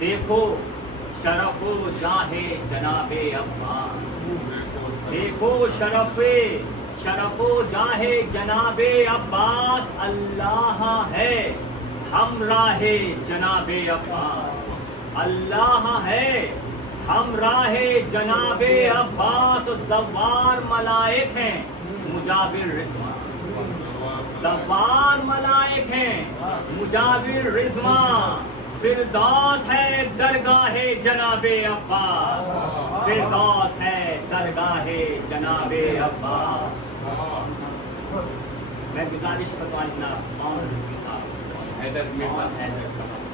دیکھو شرف و جاہ جناب عباس، دیکھو شرف و جاہ جناب عباس، اللہ ہے ہمراہ جناب عباس، اللہ ہے ہمراہ جناب عباس، زوار ملائک ہیں مجاور رضوان، زوار ملائک ہیں مجاور رضوان، فردوس ہے درگاہ جناب عباس، فردوس ہے درگاہ جناب عباس۔ میں گزارش کرتا ہوں جناب اور رضوی صاحب حیدر مرزا حیدر صاحب،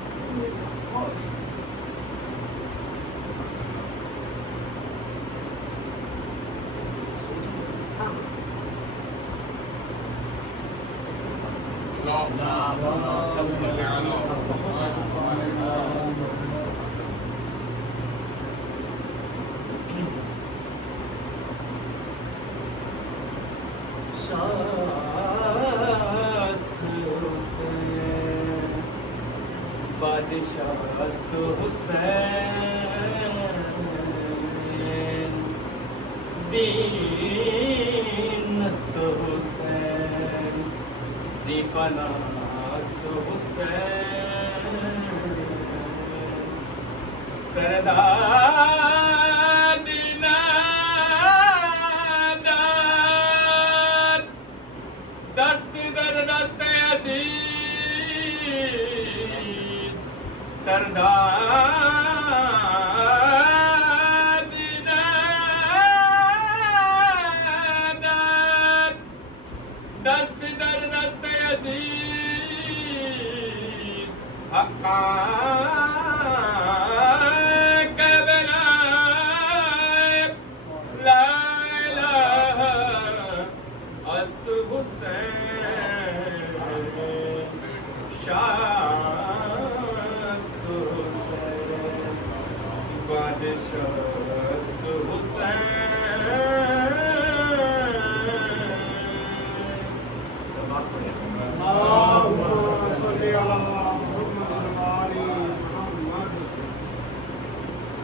بادشاہست حسین، دینست حسین، دیپناست حسین، سردار دینادار، دست در دست عزیز، سردار دینادار، دست در دست عزیز، حقا کبنائب لا الہ است حسین، شاست حسین، بادشاہست حسین۔ سب بات پڑھیں۔ اللهم صل على محمد وعلى محمد۔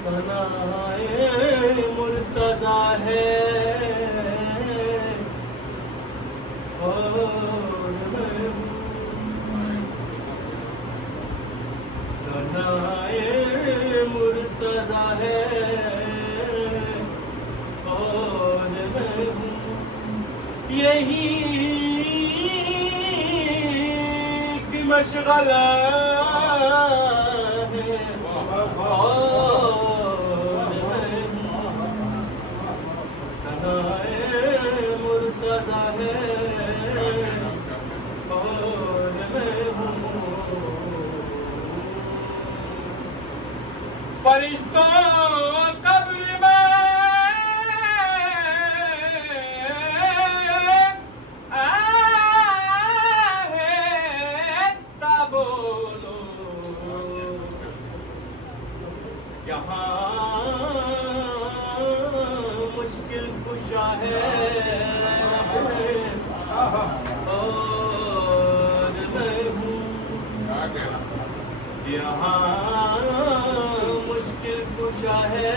ثنائے مرتضی ہے اور میں ہوں، ثنائے مرتضی ہے اور میں ہوں، یہی کہ مشغلہ ہے اور میں ہوں، ثنائے مرتضی ہے اور میں ہوں، فرشتوں قبر میں آہستہ بولو، یہاں مشکل کشا ہے اور میں ہوں، یہاں مشکل کشا ہے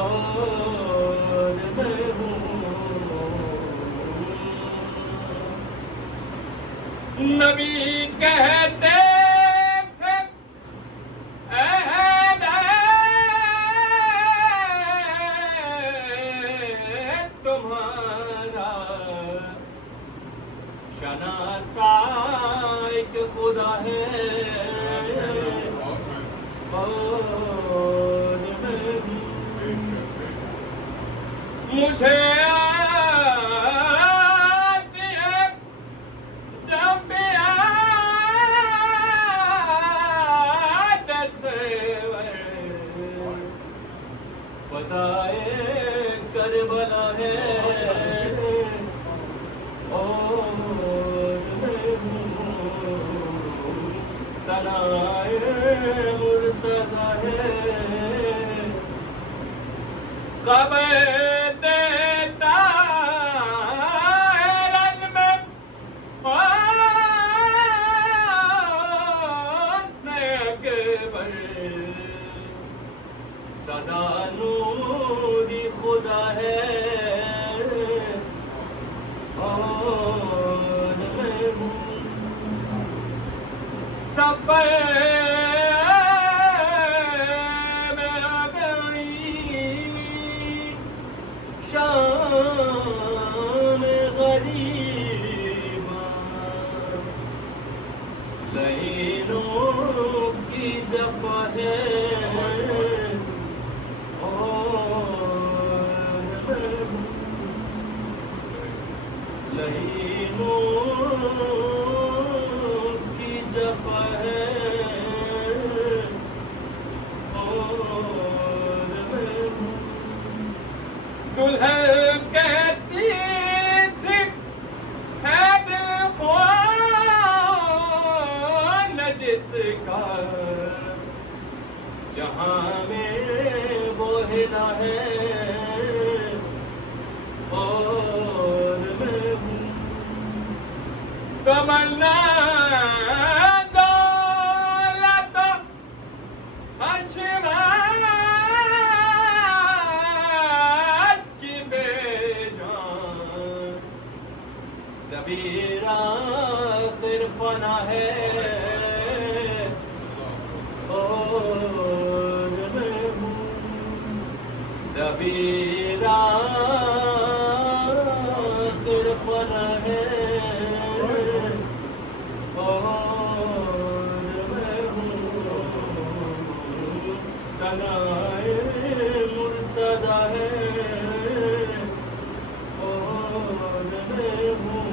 اور میں ہوں، نبی کہتے تھے اے حیدر تمہارا شناسا ایک خدا ہے اور میں ہوں، مجھے آتی ہے جب بھی عادت سے فضائے کربلا ہے اور میں ہوں، ثنائے مرتضی ہے، قبر دیتا ہے رنگ میں حسن کے سدا نوری خدا ہے اور میں ہوں سب میں آ گئی شان غریباں لعینوں کی جپ ہے کی جب ہے اور میں دلہن کہتی تھی ہے بالخوان جس کا جہاں میں وہ ہنا ہے تمنا دولت حشمت کی بے جان دبیر آخر فنا ہے اور میں ہوں دبیر آخر فنا ہے سنائے مرتضی ہے اور میں ہوں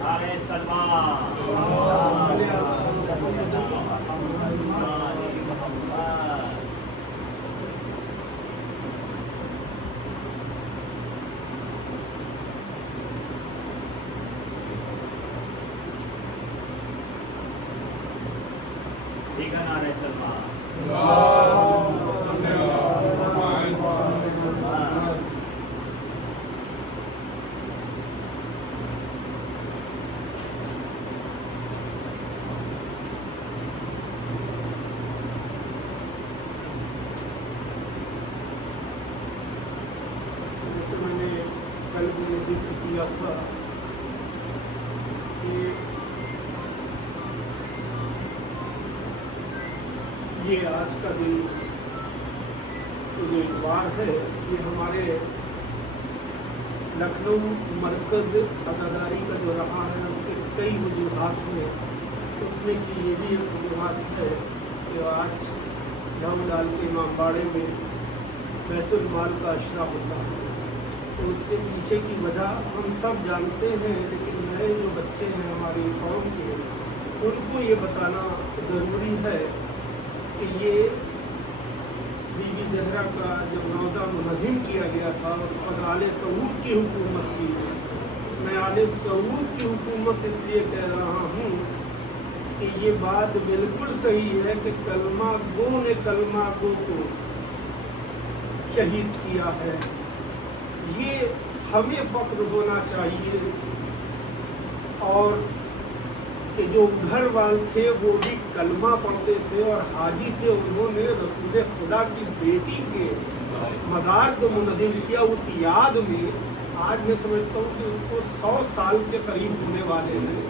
نعرہ سلمان ٹھیک ہے نعرہ سلمان جیسے میں نے کل بھی ذکر کیا تھا کہ یہ آج کا دن جو اتوار ہے یہ ہمارے لکھنؤ مرکز عزاداری کا جو رہا ہے اس کے کئی وجوہات ہیں. اس میں کی یہ بھی ایک وجوہات ہے کہ آج جھاؤ ڈال کے امام باڑے میں بیت المال کا اشرا ہوتا ہے. تو اس کے پیچھے کی وجہ ہم سب جانتے ہیں، لیکن نئے جو بچے ہیں ہماری قوم کے ان کو یہ بتانا ضروری ہے کہ یہ بی بی زہرا کا جب روضہ منظم کیا گیا تھا اس پر آل سعود کی حکومت تھی. میں آل سعود کی حکومت اس لیے کہہ رہا ہوں کہ یہ بات بالکل صحیح ہے کہ کلمہ گو نے کلمہ گو کو شہید کیا ہے. یہ ہمیں فخر ہونا چاہیے، اور کہ جو ادھر والے تھے وہ بھی کلمہ پڑھتے تھے اور حاجی تھے، انہوں نے رسول خدا کی بیٹی کے مزار کو منظم کیا. اس یاد میں آج میں سمجھتا ہوں کہ اس کو 100 سال کے قریب ہونے والے ہیں.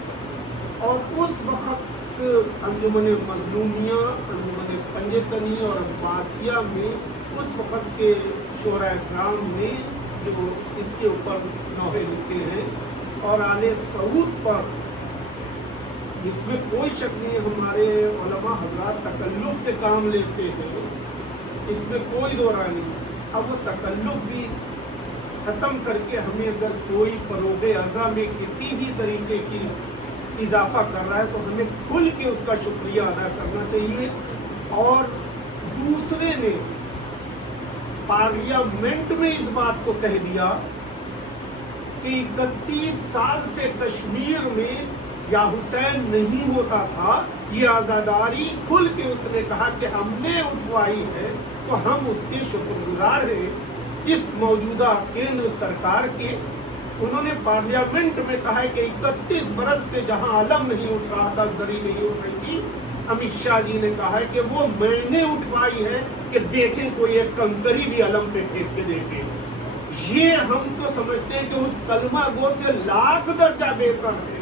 اور اس وقت انجمن مظلومیہ، انجمن پنجتنی اور عباسیہ میں اس وقت کے شعراء کرام نے جو اس کے اوپر نوحے لکھے ہیں، اور آل سعود پر اس میں کوئی شک نہیں. ہمارے علماء حضرات تکلف سے کام لیتے ہیں، اس میں کوئی دو رائے نہیں. اب وہ تکلف بھی ختم کر کے ہمیں اگر کوئی فروغ اعضا میں کسی بھی طریقے کی اضافہ کر رہا ہے تو ہمیں کھل کے اس کا شکریہ ادا کرنا چاہیے. اور دوسرے نے پارلیمنٹ میں اس بات کو کہہ دیا کہ 31 سال سے کشمیر میں یا حسین نہیں ہوتا تھا. یہ آزاداری کھل کے اس نے کہا کہ ہم نے اٹھوائی ہے تو ہم اس کے شکر گزار ہیں. اس موجودہ کیندر سرکار کے انہوں نے پارلیمنٹ میں کہا ہے کہ 31 برس سے جہاں علم نہیں اٹھ رہا تھا، زری نہیں اٹھ رہی تھی، امت شاہ جی نے کہا ہے کہ وہ میں نے اٹھوائی ہے کہ دیکھیں کوئی ایک کنکری بھی علم پہ پھینک کے دیکھیں۔ یہ ہم تو سمجھتے ہیں کہ اس کلمہ گو سے لاکھ درجہ بہتر ہے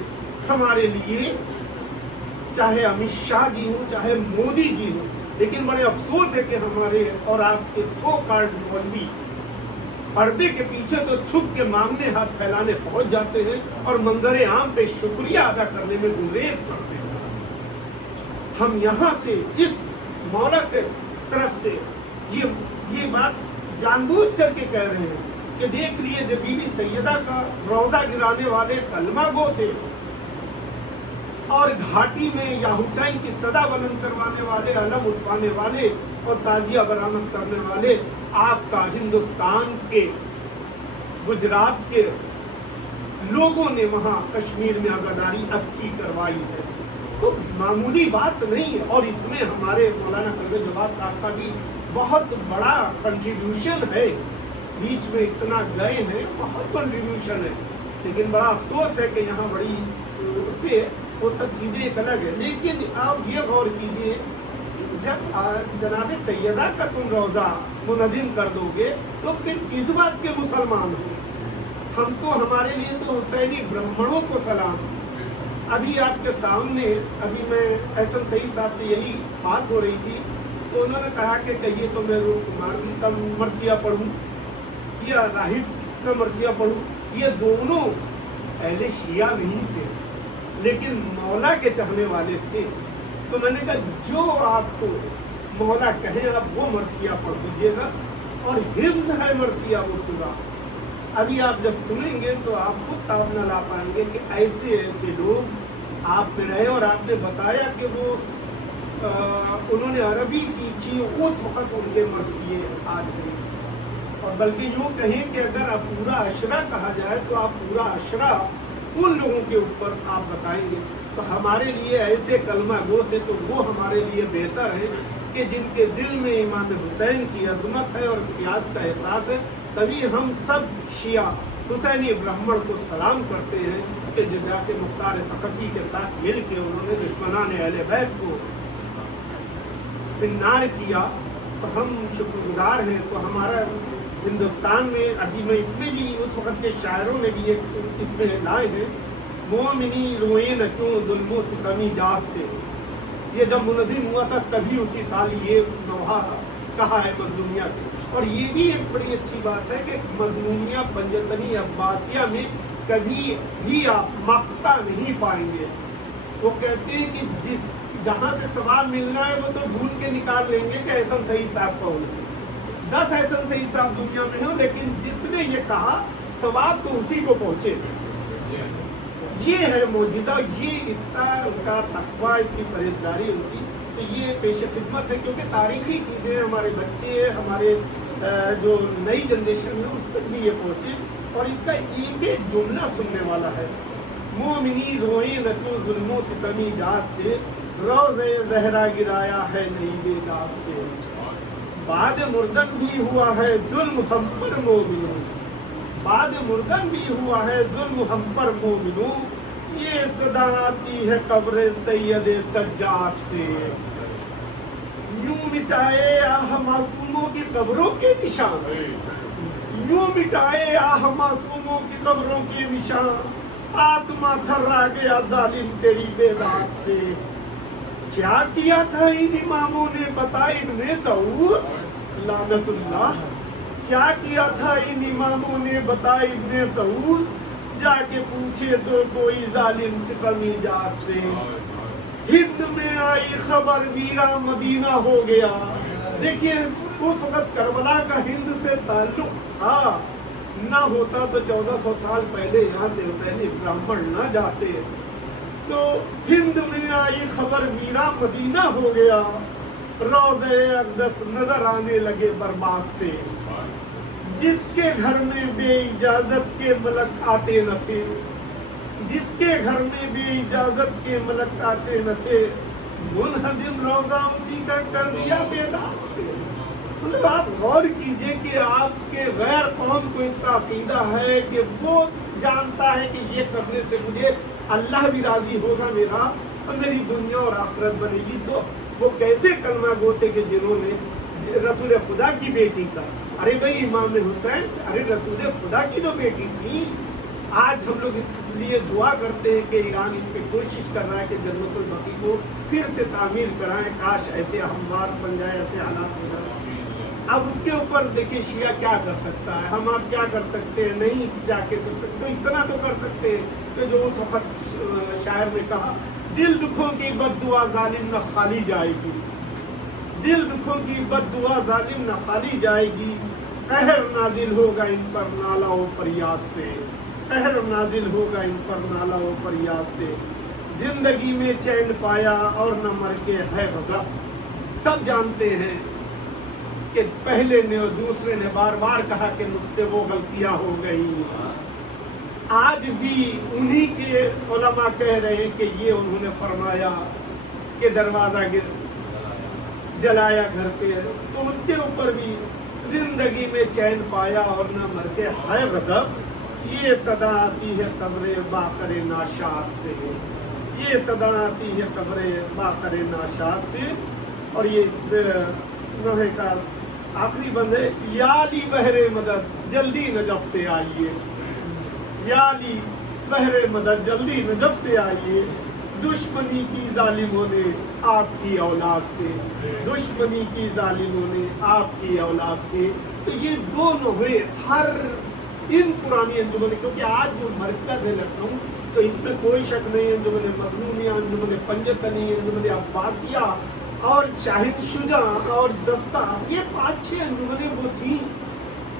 ہمارے لیے، چاہے امت شاہ جی ہوں چاہے مودی جی ہوں۔ لیکن بڑے افسوس ہے کہ ہمارے اور آپ کے سو کارڈ مولوی پردے کے پیچھے تو چھپ کے مانگنے ہاتھ پھیلانے پہنچ جاتے ہیں اور منظر عام پہ شکریہ ادا کرنے میں گریز کرتے ہیں۔ ہم یہاں سے اس مولا کے طرف سے یہ بات جان بوجھ کر کے کہہ رہے ہیں کہ دیکھ لیے جب بی بی سیدہ کا روزہ گرانے والے کلمہ گو تھے اور گھاٹی میں یا حسین کی صدا بلند کروانے والے، علم اٹھوانے والے اور تعزیہ برآمد کرنے والے آپ کا ہندوستان کے گجرات کے لوگوں نے وہاں کشمیر میں عزاداری اب کی کروائی ہے، تو معمولی بات نہیں ہے۔ اور اس میں ہمارے مولانا پرویز جواد صاحب کا بھی بہت بڑا کنٹریبیوشن ہے، بیچ میں اتنا گئے ہیں، بہت کنٹریبیوشن ہے، لیکن بڑا افسوس ہے کہ یہاں بڑی اسے وہ سب چیزیں ایک الگ ہے۔ لیکن آپ یہ غور کیجئے، جب جناب سیدہ کا تم روزہ منہدم کر دو گے تو پھر کس بات کے مسلمان ہو؟ ہم تو ہمارے لیے تو حسینی برہمنوں کو سلام۔ ابھی آپ کے سامنے ابھی میں احسن سعید صاحب سے یہی بات ہو رہی تھی، تو انہوں نے کہا کہ کہیے تو میں روپ کمار کا مرثیہ پڑھوں یا راہب کا مرثیہ پڑھوں۔ یہ دونوں اہل شیعہ نہیں تھے لیکن مولا کے چاہنے والے تھے، تو میں نے کہا جو آپ کو مولا کہیں آپ وہ مرثیہ پڑھ دیجیے گا، اور حفظ ہے مرثیہ وہ پورا۔ ابھی آپ جب سنیں گے تو آپ خود تاب نہ لا پائیں گے کہ ایسے ایسے لوگ آپ میں رہے، اور آپ نے بتایا کہ وہ انہوں نے عربی سیکھی، اس وقت ان کے مرثیے آج گئے، اور بلکہ یوں کہیں کہ اگر آپ پورا عشرہ کہا جائے تو آپ پورا عشرہ ان لوگوں کے اوپر آپ بتائیں گے۔ تو ہمارے لیے ایسے کلمہ گو سے تو وہ ہمارے لیے بہتر ہے کہ جن کے دل میں امام حسین کی عظمت ہے اور امتیاز کا احساس ہے، تبھی ہم سب شیعہ حسینی برہمن کو سلام کرتے ہیں کہ جو جا کے مختار ثقفی کے ساتھ مل کے انہوں نے دشمنان اہل بیت کو فنار کیا، تو ہم شکر گزار ہیں۔ تو ہمارا ہندوستان میں ابھی میں اس میں بھی اس وقت کے شاعروں نے بھی ایک اس میں لائے ہیں، مومنی روئیں نہ کیوں ظلم و ستمی جاز سے۔ یہ جب منہدم ہوا تھا تبھی اسی سال یہ نوحہ کہا ہے مظلومیہ کے، اور یہ بھی ایک بڑی اچھی بات ہے کہ مظلومیہ پنجتنی عباسیہ میں کبھی بھی آپ مقطع نہیں پائیں گے۔ وہ کہتے ہیں کہ جہاں سے ثواب ملنا ہے وہ تو ڈھونڈ کے نکال لیں گے کہ احسن سعید صاحب کا ہونا، 10 احسن سعید صاحب دنیا میں ہوں، لیکن جس نے یہ کہا ثواب تو اسی کو پہنچے۔ یہ ہے معجزہ، یہ اتنا ان کا تقویٰ، اتنی پرہیزگاری ان کی، تو یہ پیش خدمت ہے، کیونکہ تاریخی چیزیں ہمارے بچے، ہمارے جو نئی جنریشن ہے اس تک بھی یہ پہنچے، اور اس کا ایک ایک جملہ سننے والا ہے۔ مومنی روئیں نہ کیوں ظلم و ستمی جاز سے، روزے زہرا گرایا ہے نئی بیداد سے، بعد مردن بھی ہوا ہے ظلم ہم پر مومنوں، بعد مردن بھی ہوا ہے ظلم ہم پر مومنوں، یہ صدا آتی ہے قبر سید سجاد سے، یوں مٹائے آہ معصوموں کی قبروں کے نشان، یوں مٹائے آہ معصوموں کی قبروں کے نشان، آسماں تھرا گیا ظالم تیری بیداد سے، کیا کیا تھا ان اماموں نے بتا ابن سعود لعنت اللہ، کیا کیا تھا ان اماموں نے بتا ابن سعود، جا کے پوچھے تو کوئی ظالم ستمی جاز سے، ہند میں آئی خبر ویرا مدینہ ہو گیا۔ دیکھیے اس وقت کربلا کا ہند سے تعلق تھا، نہ ہوتا تو 1400 سال پہلے یہاں سے حسینی برہمن نہ جاتے، تو ہند میں آئی خبر ویرا مدینہ ہو گیا، روضے اقدس نظر آنے لگے برباد سے، جس کے گھر میں بے اجازت کے ملک آتے نہ تھے، جس کے گھر میں بے اجازت کے ملک آتے نہ تھے، منہدم روزہ اسی کا کر دیا بیداد سے۔ مطلب آپ غور کیجئے کہ آپ کے غیر قوم کو اتنا عقیدہ ہے کہ وہ جانتا ہے کہ یہ کرنے سے مجھے اللہ بھی راضی ہوگا میرا اور میری دنیا اور آخرت بنے گی. تو وہ کیسے کلمہ گو تھے کہ جنہوں نے رسول خدا کی بیٹی کا, ارے بھائی امام حسین, ارے رسول خدا کی تو بیٹی تھی. آج ہم لوگ اس لیے دعا کرتے ہیں کہ ایران اس پہ کوشش کر رہا ہے کہ جنت البقیع کو پھر سے تعمیر کرائیں. کاش ایسے ہموار بن جائے, ایسے حالات ہو جائے. اب اس کے اوپر دیکھیں شیعہ کیا کر سکتا ہے, ہم آپ کیا کر سکتے ہیں, نہیں جا کے کر سکتے. تو اتنا تو کر سکتے ہیں کہ جو اس وقت شاعر نے کہا, دل دکھوں کی بد دعا ظالم نہ خالی جائے گی, دل دکھوں کی بد دعا ظالم نہ خالی جائے گی. قہر نازل ہوگا ان پر نالہ و فریاد سے, قہر نازل ہوگا ان پر نالہ و فریاد سے. زندگی میں چین پایا اور نہ مر کے ہے غضب. سب جانتے ہیں کہ پہلے نے اور دوسرے نے بار بار کہا کہ مجھ سے وہ غلطیاں ہو گئی. آج بھی انہی کے علماء کہہ رہے ہیں کہ یہ انہوں نے فرمایا کہ دروازہ جلایا گھر پہ, تو اس کے اوپر بھی زندگی میں چین پایا اور نہ مر کے ہے غضب. یہ صدا آتی ہے قبر باقر ناشاز سے, یہ صدا آتی ہے قبر باقر ناشاز سے. اور یہ اس نوحے کا آخری بند ہے, یا علی بحر مدد جلدی نجف سے آئیے, یا علی بحر مدد جلدی نجف سے آئیے. دشمنی کی ظالموں نے آپ کی اولاد سے, دشمنی کی ظالموں نے آپ کی اولاد سے. تو یہ دو نوحے ہر ان پرانی انجمن, کیونکہ آج جو مرکز ہے لکھنؤ, تو اس میں کوئی شک نہیں ہے انجمن مظلومیہ, انجمن پنجتنی, انجمن عباسیہ اور شاہد شجاع اور دستہ, یہ 5-6 انجمنیں وہ تھیں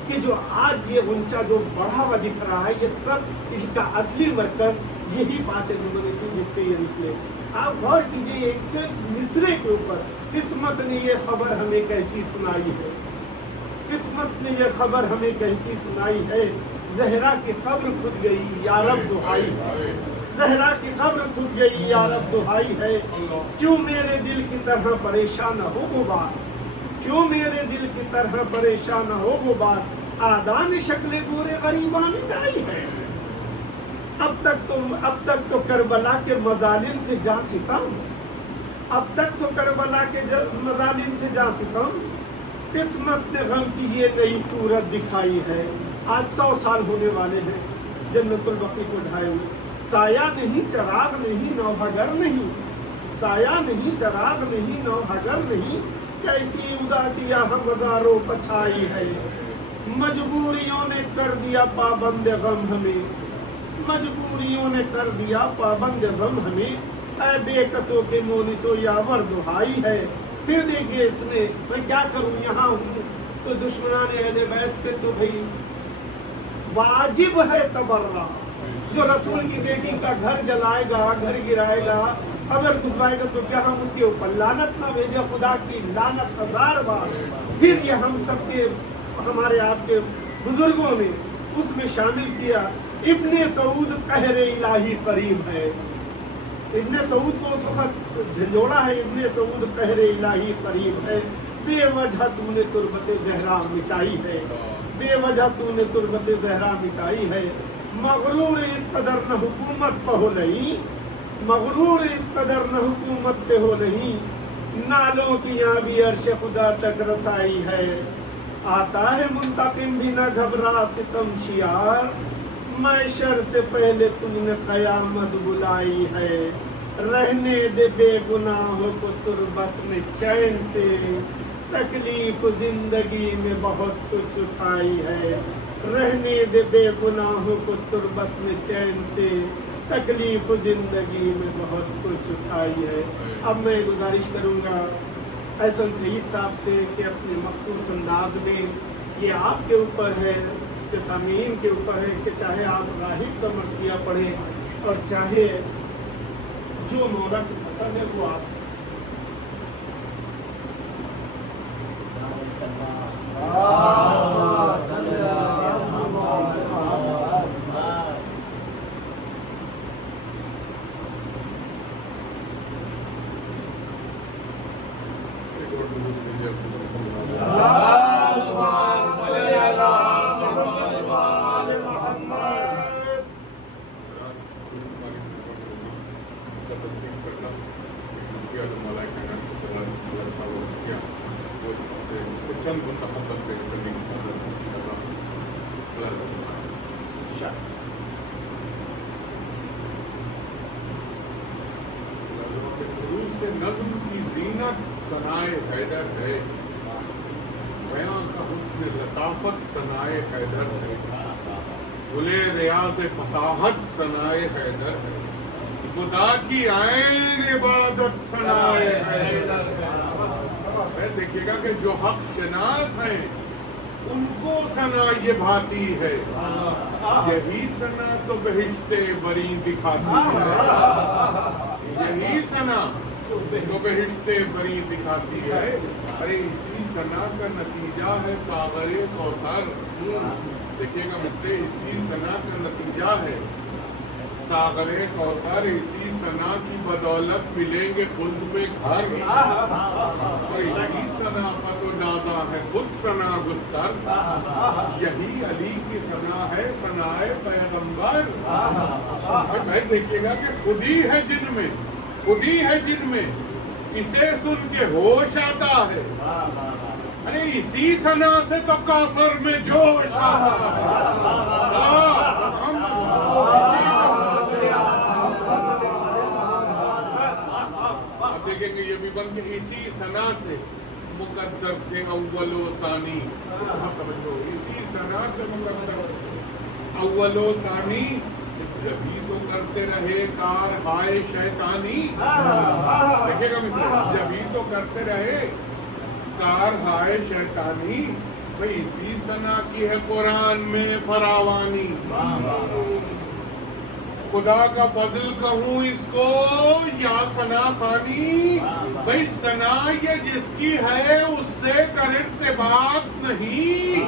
کہ جو آج یہ غنچہ جو بڑھا ہوا دکھ رہا ہے, یہ سب ان کا اصلی مرکز یہی 5 انجمنیں تھیں جس سے یہ نکلے. آپ غور کیجئے ایک مصرے کے اوپر, قسمت نے یہ خبر ہمیں کیسی سنائی ہے, قسمت نے یہ خبر ہمیں کیسی سنائی ہے. زہرا کی قبر کھد گئی یا رب دہائی ہے, زہرا کی قبر کھد گئی یا رب دہائی ہے. کیوں میرے دل کی طرح پریشان ہو غبار, کیوں میرے دل کی طرح پریشان ہو غبار. آدان شکل گورے غریباں مٹائی ہے. اب تک تو کربلا کے مظالم سے جا ستم, اب تک تو کربلا کے مظالم سے جا ستم. قسمت نے غم کی یہ نئی صورت دکھائی ہے. آج 100 سال ہونے والے ہیں جنت البقیع کو ڈھائے ہوئے. سایہ نہیں, چراغ نہیں, نوحگر نہیں, سایہ نہیں, چراغ نہیں, نوحگر نہیں. کیسی اداسی ہم ہزاروں پچھائی ہے. مجبوریوں نے کر دیا پابند غم ہمیں, مجبوریوں نے کر دیا پابند غم ہمیں. اے بے کسوں کے مونسو یاور دہائی ہے. پھر دیکھیے اس نے, میں کیا کروں یہاں ہوں تو دشمنان اہل بیت پہ تو بھئی واجب ہے تبرہ. جو رسول کی بیٹی کا گھر جلائے گا, گھر گرائے گا, اگر کھدوائے گا, تو کیا ہم اس کے اوپر لعنت نہ بھیجے؟ خدا کی لعنت 1000 بار. پھر یہ ہم سب کے, ہمارے آپ کے بزرگوں نے اس میں شامل کیا. ابن سعود قہر الہی قریب ہے. ابن سعود کو اس وقت جھنجھوڑا ہے, ابن سعود قہر الہی قریب ہے. بے وجہ تو نے تربت زہرا مٹائی ہے, بے وجہ تو نے تربت زہرا مٹائی ہے. مغرور اس قدر نہ حکومت پہ ہو نہیں, مغرور اس قدر نہ حکومت پہ ہو نہیں. نالوں کی یہاں بھی عرش خدا تک رسائی ہے. آتا ہے منتقم بھی نہ گھبرا ستم شیار. معشر سے پہلے تو نے قیامت بلائی ہے. رہنے دے بے گناہوں کو تربت میں چین سے. تکلیف زندگی میں بہت کچھ اٹھائی ہے. رہنے دے بے گناہوں کو تربت میں چین سے. تکلیف زندگی میں بہت کچھ اٹھائی ہے. اب میں گزارش کروں گا احسن سعید صاحب سے کہ اپنے مخصوص انداز میں, یہ آپ کے اوپر ہے, کہ سامعین کے اوپر ہے, کہ چاہے آپ راہب کا مرثیہ پڑھیں اور چاہے جو مولا کی پسند ہے وہ آپ. چند منتخب پیش کرنے کی سعادت حاصل کر رہا ہوں. اللہ سے نظم کی زینت ثنائے حیدر ہے، بیاں کا حسن لطافت ثنائے حیدر ہے، گلے ریاض فصاحت ثنائے حیدر ہے، خدا کی عین عبادت ثنائے حیدر ہے. دیکھیے گا کہ جو حق شناس ہیں ان کو ثنا یہ بھاتی ہے، یہی ثنا تو بہشت بری دکھاتی ہے، یہی ثنا تو بہشت بری دکھاتی ہے. ارے اسی ثنا کا نتیجہ ہے ساغر کوثر. دیکھیے گا مصرے، اسی ثنا کا نتیجہ ہے ساغر کوثر. اسی ثنا کی بدولت ملیں گے خلد میں گھر، اور اسی ثنا کا تو نازا ہے خود ثنا گستر. یہی علی کی ثنا ہے ثنائے پیغمبر. میں دیکھیے گا کہ خودی ہے جن میں، خودی ہے جن میں اسے سن کے ہوش آتا ہے. ارے اسی ثنا سے تو کوثر میں جوش آتا ہے. اب دیکھیں گے یہ بھی بن کے اسی ثنا سے مقدر تھے اول و ثانی. اسی ثنا سے مقدر اول و ثانی، جبھی تو کرتے رہے کار ہائے شیطانی. دیکھے گا مثال، جبھی تو کرتے رہے کار ہائے شیطانی. بھئی اسی ثنا کی ہے قرآن میں فراوانی. خدا کا فضل کہوں اس کو یا ثنا خوانی. بھئی ثنا یہ جس کی ہے اس سے کر ارتباط نہیں،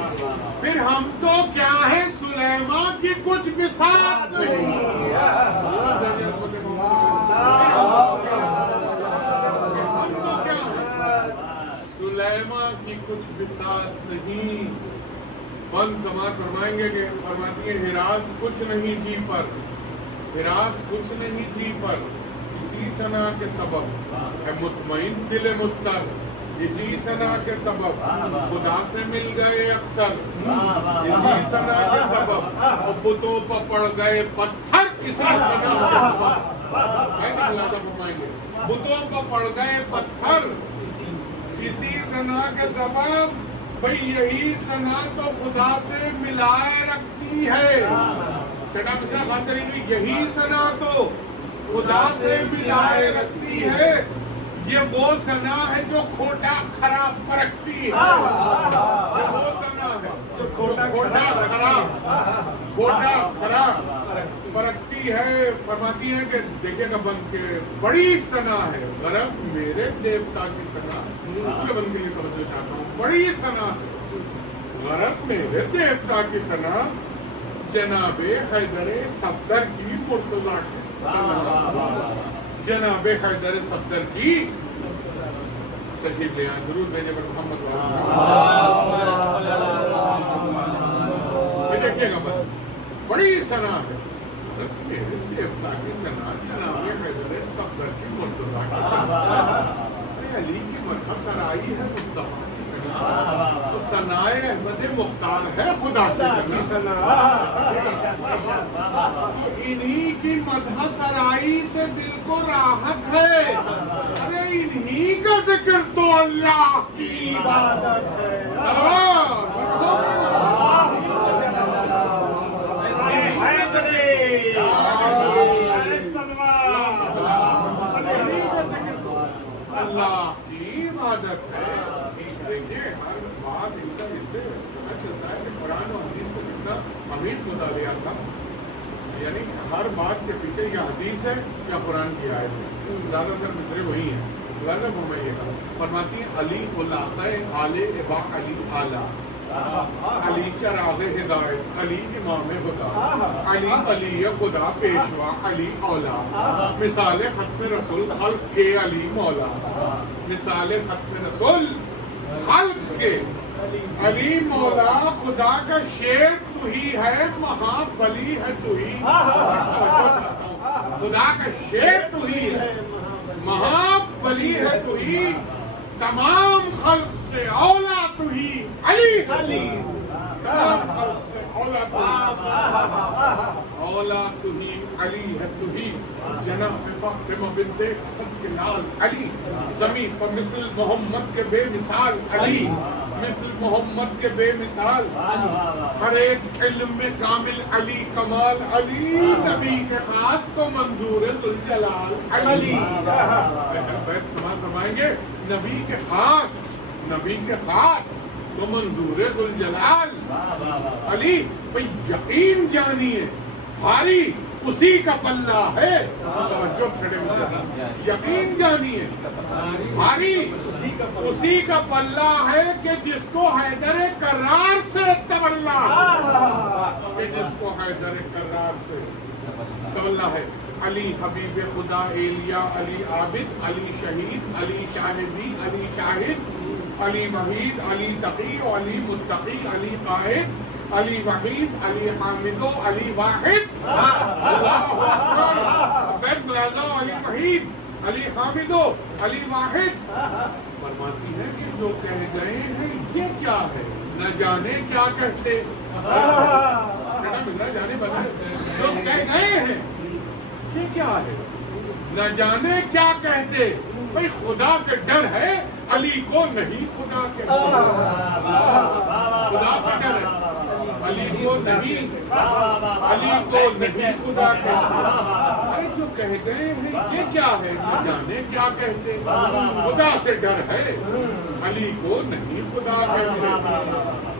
پھر ہم تو کیا ہے سلیمان کی کچھ بساط نہیں. ہم تو کیا ہے سلیمان کی کچھ بساط نہیں. بند سماعت فرمائیں گے کہ فرماتی ہیں ہراس کچھ نہیں جی پر، ہراس کچھ نہیں جی پر، اسی ثنا کے سبب ہے مطمئن دل مستر. اسی ثنا کے سبب خدا سے مل گئے اکثر، اسی ثنا کے سبب اور بتوں پر پڑ گئے پتھر. اسی ثنا کے سبب فرمائیں گے بتوں پر پڑ گئے پتھر، اسی ثنا کے سبب. بھئی یہی ثنا تو خدا سے ملائے رکھتی ہے. چھٹا مسئلہ خاص کریں گے، یہی ثنا تو خدا سے ملائے رکھتی ہے. یہ وہ ثنا ہے جو کھوٹا کھرا پرکھتی ہے. یہ وہ ثنا ہے جو کھوٹا کھرا پرکھتی ہے. فرماتی ہے کہ دیکھیں گا بن کے بڑی ثنا ہے غرض میرے دیوتا کی ثنا. بن کے لیے توجہ چاہتا ہوں، بڑی ثنا ہے غرض میرے دیوتا کی ثنا. جناب حیدر صفدر کی مرتضیٰ کے جناب حیدر صفدر کی تشریف لے آئیں. درود بھیجے پر محمد یہ دیکھیے گا بڑی ثنا ہے میرے دیوتا کی ثنا. جناب حیدر صفدر کی مرتضیٰ کی ثنا. علی کی مدح سرائی ہے مصطفیٰ کی ثنا، تو ثنائے احمد مختار ہے خدا کی ثنا. تو انہی کی مدح سرائی سے دل کو راحت ہے. ارے انہی کا ذکر تو اللہ کی عبادت ہے. اللہ کی عبادت ہے. دیکھیے ہر بات ان کا اس سے پتہ چلتا ہے کہ قرآن و حدیث کا کتنا امیر مطالعہ تھا. یعنی ہر بات کے پیچھے یا حدیث ہے یا قرآن کی آیت ہے. زیادہ تر مصرے وہی ہیں. لازم فرمائیے گا. فرماتی ہیں علی خلاصہ آل ابا علی اعلیٰ، علی چراغ ہدایت، علی امام خدا، علی علی خدا پیشوا، علی اولا. مثال ختم رسول خلق کے علی مولا، مثال ختم رسول خلق کے علی مولا. خدا کا شیر تو ہی ہے، مہابلی ہے تو ہی. خدا کا شیر تو ہی ہے، مہابلی ہے تو ہی. تمام خلق سے اولا تو ہی مولا تو ہی، علی ہے تو ہی، جناب فاطمہ بنت حسن کے لال علی، زمین پر مثل محمد کے بے مثال علی، مثل محمد کے بے مثال، ہر ایک علم میں کامل علی، کمال علی، نبی کے خاص تو منظور ذوالجلال علی۔ بیت سماعت فرمائیں گے نبی کے خاص، نبی کے خاص تو منظور ذوالجلال علی۔ بھئی یقین جانیے بھاری اسی کا پلہ ہے، توجہ چھڑے مجھے، یقین جانیے بھاری اسی کا پلہ ہے کہ جس کو حیدر کرار سے تولا، کہ جس کو حیدر کرار سے تولا ہے۔ علی حبیب خدا ایلیا، علی عابد، علی شہید، علی شاہدی، علی شاہد، علی وحید، علی تقی، علی متقی، علی قائد، علی وحید، علی حامد، علی واحد، اللہ اکبر، بیت ملازہ، علی وحید، علی حامد، علی واحد۔ فرماتی ہے کہ جو کہہ گئے ہیں یہ کیا ہے، نہ جانے کیا کہتے، نہ جانے بتائے، جو کہہ گئے ہیں یہ کیا ہے، نہ جانے کیا کہتے۔ بھئی خدا سے ڈر ہے، علی کو نہیں خدا کہتے، خدا سے ڈر ہے، علی کو نہیں، علی کو نہیں خدا کہتے۔ ارے جو کہہ گئے ہیں یہ کیا ہے، نہ جانے کیا کہتے، خدا سے ڈر ہے، علی کو نہیں خدا کہتے۔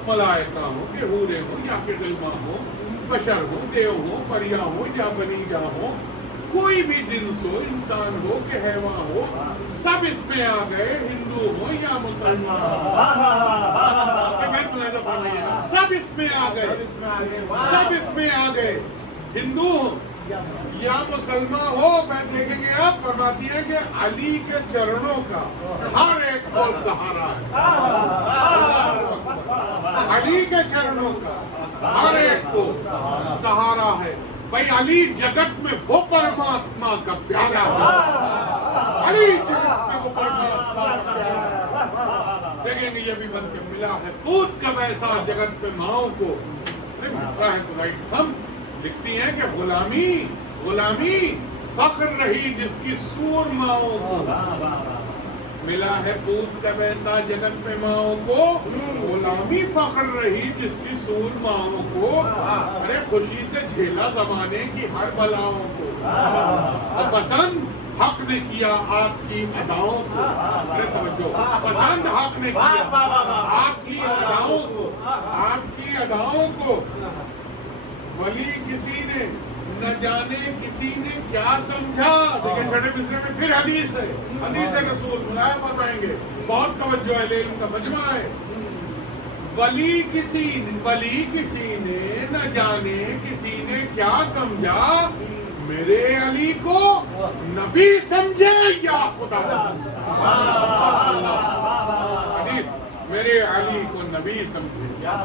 ملائکہ ہوں کہ حوریں ہوں یا کہ غلمان ہوں، بشر ہوں، دیو ہوں، پریاں ہوں یا بنی جا ہوں، کوئی بھی جنس ہو، انسان ہو کہ حیوان ہو، سب اس میں آ گئے، ہندو ہو یا مسلمان ہو، سب اس میں آ گئے، سب اس میں آ گئے، ہندو ہو یا مسلمان ہو۔ میں دیکھیں گے آپ فرماتی ہے کہ علی کے چرنوں کا ہر ایک کو سہارا ہے، علی کے چرنوں کا ہر ایک کو سہارا ہے۔ بھئی علی جگت میں وہ پرماتما کا پیارا ہے، علی جگت میں وہ پرماتما کا پیارا ہے۔ دیکھیں گے یہ بھی بن کے ملا ہے پوت کا ویسا جگت میں ماؤں کو، مصرع ہے خدائی قسم، لکھتی ہیں کہ غلامی غلامی فخر رہی جس کی سور ماؤں کو، ملا ہے پوت کا ویسا جگت میں ماؤں کو، غلامی فخر رہی جس کی سور ماؤں کو، ارے خوشی سے جھیلا زمانے کی ہر بلاؤں کو، اور پسند حق نے کیا آپ کی اداؤں کو، ارے توجہ، پسند حق نے کیا آپ کی اداؤں کو، آپ کی اداؤں کو۔ ولی کسی نے نہ جانے کسی نے کیا سمجھا، دیکھیں چھٹے مصرے میں پھر حدیث ہے، حدیث رسول ملایا فرمائیں گے، بہت توجہ ہے، علم کا مجمع ہے۔ ولی کسی نے نہ جانے کسی نے کیا سمجھا، میرے علی کو نبی سمجھے یا خدا، حدیث، میرے علی کو نبی سمجھے یا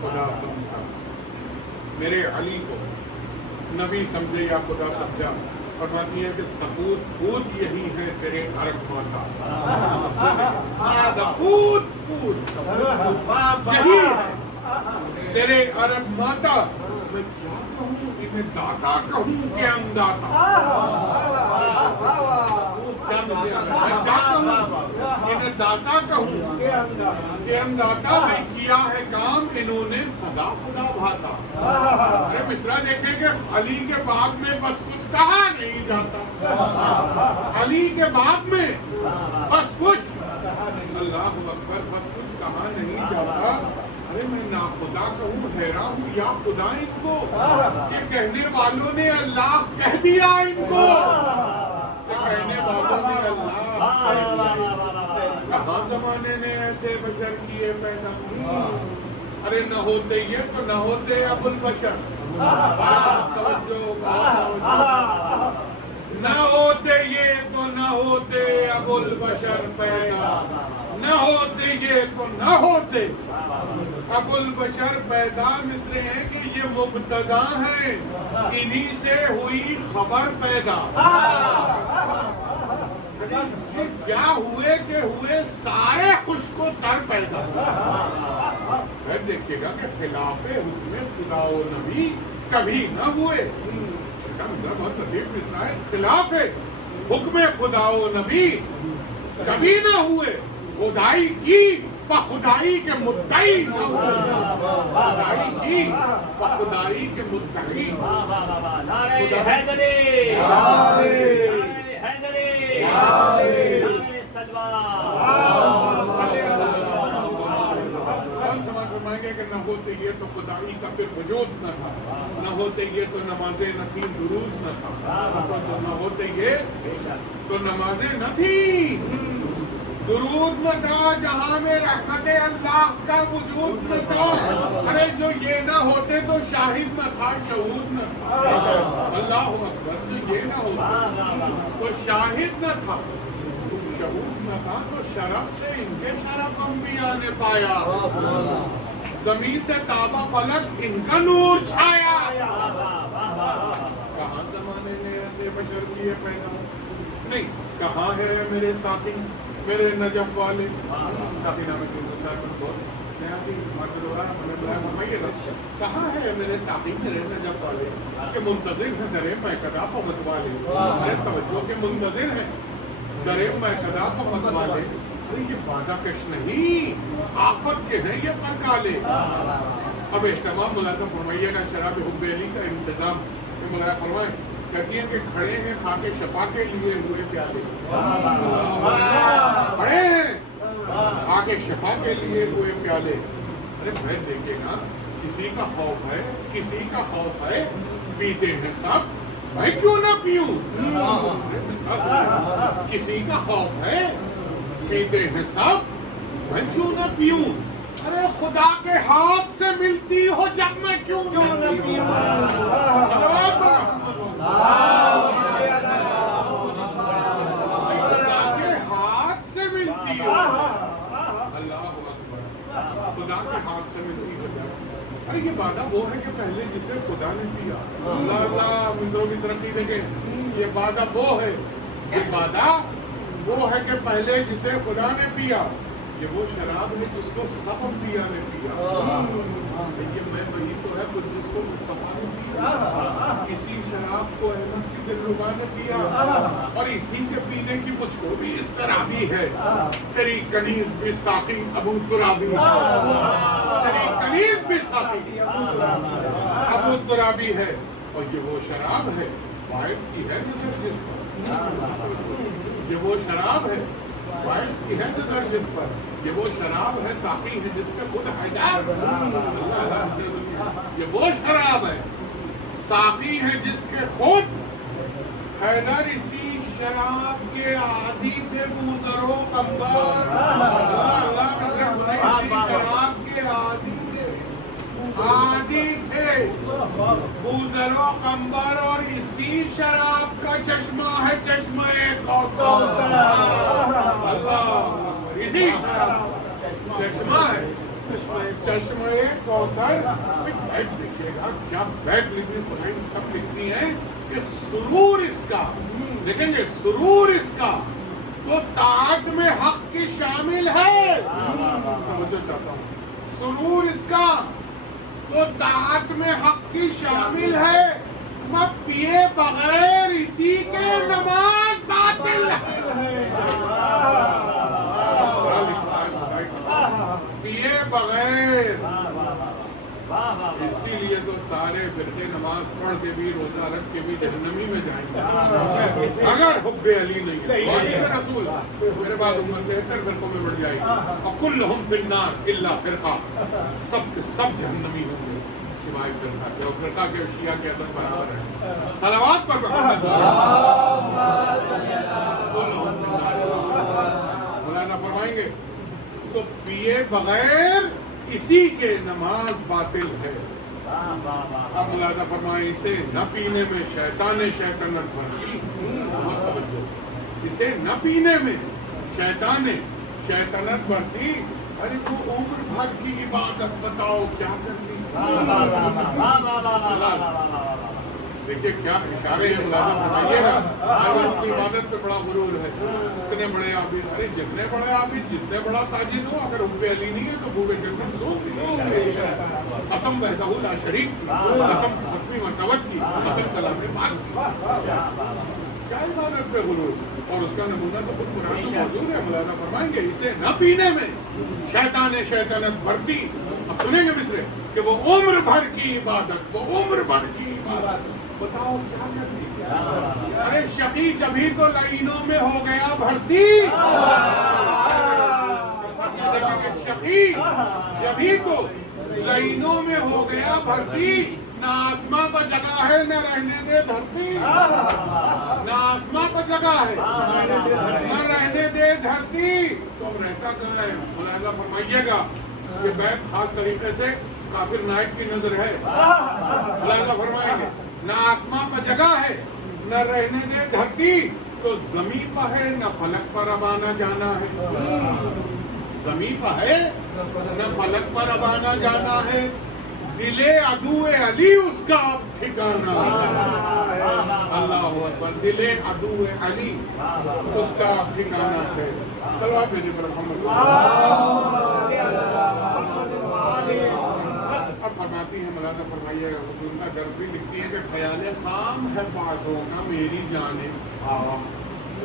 خدا سمجھا، میرے علی کو نبی سمجھے یا خدا سمجھا۔ فرماتی ہے کہ ثبوت پوت یہی ہے تیرے عرب ماتا، ثبوت پوت یہی ہے تیرے عرب ماتا۔ میں کیا کہوں، انہیں داتا کہوں کہ انداتا، میں کیا کہوں، انہیں داتا کہوں کہ انداتا، میں کیا ہے کام انہوں نے سدا خدا بھاتا۔ ارے مصرع دیکھیں کہ علی کے باب میں بس کچھ کہا نہیں جاتا، علی کے باب میں بس کچھ، اللہ اکبر، بس کچھ کہا نہیں جاتا۔ ارے میں نا خدا کہوں حیران ہوں یا خدا ان کو، کہ کہنے والوں نے اللہ کہہ دیا ان کو، کہ کہنے والوں نے اللہ کہہ دیا۔ کہاں زمانے نے ایسے بشر کیے پیدا، ارے نہ ہوتے یہ تو نہ ہوتے ابو البشر، توجہ، نہ ہوتے یہ تو نہ ہوتے ابو البشر پیدا، نہ ہوتے یہ تو نہ ہوتے ابو البشر پیدا۔ مصرے ہیں کہ یہ مبتدا ہیں، انہی سے ہوئی خبر پیدا۔ یہ کیا ہوئے کہ ہوئے سارے خشک و تر پیدا۔ دیکھیے گا کہ خلاف حکم خدا و نبی کبھی نہ ہوئے. چھٹا مصرع بہت لطیف مصرع ہے. خلاف ہے حکم خدا و نبی کبھی نہ ہوئے. خدائی کی خدائی کے مدعی نہ ہوئے. خدائی کی خدائی کے مدعی. نعرہ حیدری، آمین. نعرہ حیدری، آمین. نعرہ سلوات. کون سماج فرمائیں گے کہ نہ ہوتے یہ تو خدائی کا پھر وجود نہ تھا، نہ ہوتے یہ تو نمازیں نہ تھیں، درود نہ تھا. نہ ہوتے یہ تو نمازیں نہ تھیں، درود نہ تھا، جہاں میں رحمت اللہ کا وجود نہ تھا. ارے جو یہ نہ ہوتے تو شاہد نہ تھا، شہود نہ تھا. اللہ اکبر. جو یہ نہ ہوتے تو شاہد نہ تھا، شہود نہ تھا، تو شرف سے ان کے شرف انبیاء نے پایا. زمین سے تابہ فلک ان کا نور چھایا. کہاں زمانے میں ایسے بشر کیے پیدا نہیں. کہاں ہے میرے ساتھی میرے نجف والے. ساتھی نام کی کہاں ہے میرے ساتھی میرے نجف والے کہ منتظر ہیں درے میں قدا پہنچ والے. توجہ کے منتظر ہیں درے میں قدا پہنچ والے. یہ بادہ کش نہیں، آفت کے ہیں یہ پرکالے. اب اہتمام ملازم فرمائیے گا شراب حب علی کا انتظام ملازم فرمائیں. کہتی ہیں کہ کھڑے ہیں خاک شفا کے لیے ہوئے پیالے. کھڑے ہیں خاک شفا کے لیے ہوئے پیالے. ارے بھائی دیکھیے گا، کسی کا خوف ہے، کسی کا خوف ہے، پیتے ہیں سب، میں کیوں نہ پیوں. کسی کا خوف ہے، پیتے ہیں سب، میں کیوں نہ پیوں. ارے خدا کے ہاتھ سے ملتی ہو جب میں کیوں نہ پیوں. خدا کے ہاتھ سے ملتی ہو. اللہ اکبر. خدا کے ہاتھ سے ملتی ہو جب. ارے یہ وعدہ وہ ہے کہ پہلے جسے خدا نے پیا. اللہ اللہ مصروں کی ترقی دیکھیں. یہ وعدہ وہ ہے، یہ وعدہ وہ ہے کہ پہلے جسے خدا نے پیا. یہ وہ شراب ہے جس کو سب انبیاء نے پیا. یہ میں وہی تو ہے جس کو مصطفیٰ نے پیا. اسی شراب کو احمد کی دلربا نے پیا، اور اسی کے پینے کی مجھ کو بھی اس طرح بھی ہے. تیری کنیز بھی ساقی ابو ترابی، تیری کنیز بھی ساقی ابو ترابی ہے. اور یہ وہ شراب ہے باعث کی ہے نظر جس پر. یہ وہ شراب ہے باعث کی ہے نظر جس پر. یہ وہ شراب ہے ساقی ہے جس کے خود حیدر. یہ وہ شراب ہے ساقی ہے جس کے خود حیدر. اسی شراب کے عادی تھے بوذر و قمبر. اللہ مصرع سنیں. اسی شراب کے عادی تھے بوذر و قمبر، اور اسی شراب کا چشمہ ہے چشمہ کوثر. اللہ اسی شراب چشمہ ہے چشمہ کوثر. بیت دیکھیے گا کیا بیت لکھنی خدائی سب لکھنی ہے کہ سرور اس کا، دیکھیں گے سرور اس کا تو طاعت میں حق کی شامل ہے. توجہ چاہتا ہوں. سرور اس کا تو طاعت میں حق کی شامل ہے. میں پیے بغیر اسی کے نماز باطل ہے. پیے بغیر. اسی لیے تو سارے فرقے نماز پڑھ کے بھی روزہ رکھ کے بھی جہنمی میں جائیں گے اگر حب علی نہیں ہے. اور اسے رسول میرے بعد امت 73 فرقوں میں بڑھ جائے گی. وَكُلُّهُمْ فِي النَّارِ إِلَّا فِرْقَةٌ. سب کے سب جہنمی ہوں گے سوائے فرقہ کے. اور فرقہ کے شیعہ کے عدد برابر ہے. صلوات پر محمد مولانا فرمائیں گے تو پیے بغیر اسی کے نماز باطل ہے. اب ملاحظہ فرمائیں اسے نہ پینے میں شیطانت بھرتی. بہت توجہ. اسے نہ پینے میں شیطانت بھرتی. ارے تو عمر بھر کی عبادت بتاؤ کیا کرتی. دیکھیے کیا اشارے ہیں، ملازم بتائیے نا، آج ان کی عبادت پہ بڑا غرور ہے، اتنے بڑے عابد، ارے جتنے بڑے عابد، جتنے بڑا ساجد ہو، اگر حب علی نہیں ہے تو بوئے جنت سوکھ نہیں سکتے۔ قسم وحدہ لا شریک کی، قسم ختمی مرتبت کی، قسم کلام پاک کی، کیا عبادت پہ غرور؟ اور اس کا نمونہ تو خود قرآن میں موجود ہے، مولانا فرمائیں گے اسے نہ پینے میں شیطانت بڑھتی۔ اب سنیں گے مصرے کہ وہ عمر بھر کی عبادت، وہ عمر بھر کی عبادت، بتاؤ کیا کرنی؟ ارے شقی جبھی تو لائنوں میں ہو گیا بھرتی، کیا دیکھیں گے؟ شقی جبھی تو لائنوں میں ہو گیا بھرتی، نہ آسماں پر جگہ ہے نہ رہنے دے دھرتی، نہ آسماں پر جگہ ہے نہ رہنے دے دھرتی، تو اب رہتا کہاں ہے؟ ملاحظہ فرمائیے گا، یہ بیت خاص طریقے سے کافر نائب کی نظر ہے، ملاحظہ فرمائیں گے، نہ آسماں پر جگہ ہے نہ رہنے دے دھرتی، تو زمین پر ہے نہ فلک پر اب آنا جانا ہے، زمین پر ہے نہ فلک پر اب آنا جانا ہے، دل عدو علی اس کا اب ٹھکانا ہے، اللہ اکبر، دل عدو علی اس کا اب ٹھکانا ہے۔ صلوات بھیجیے پر محمد۔ اب فرماتی ہیں، مولانا فرمائیے گا، حضور کا گرد بھی لکھتی ہے کہ خیال خام ہے بازوں کا میری جانب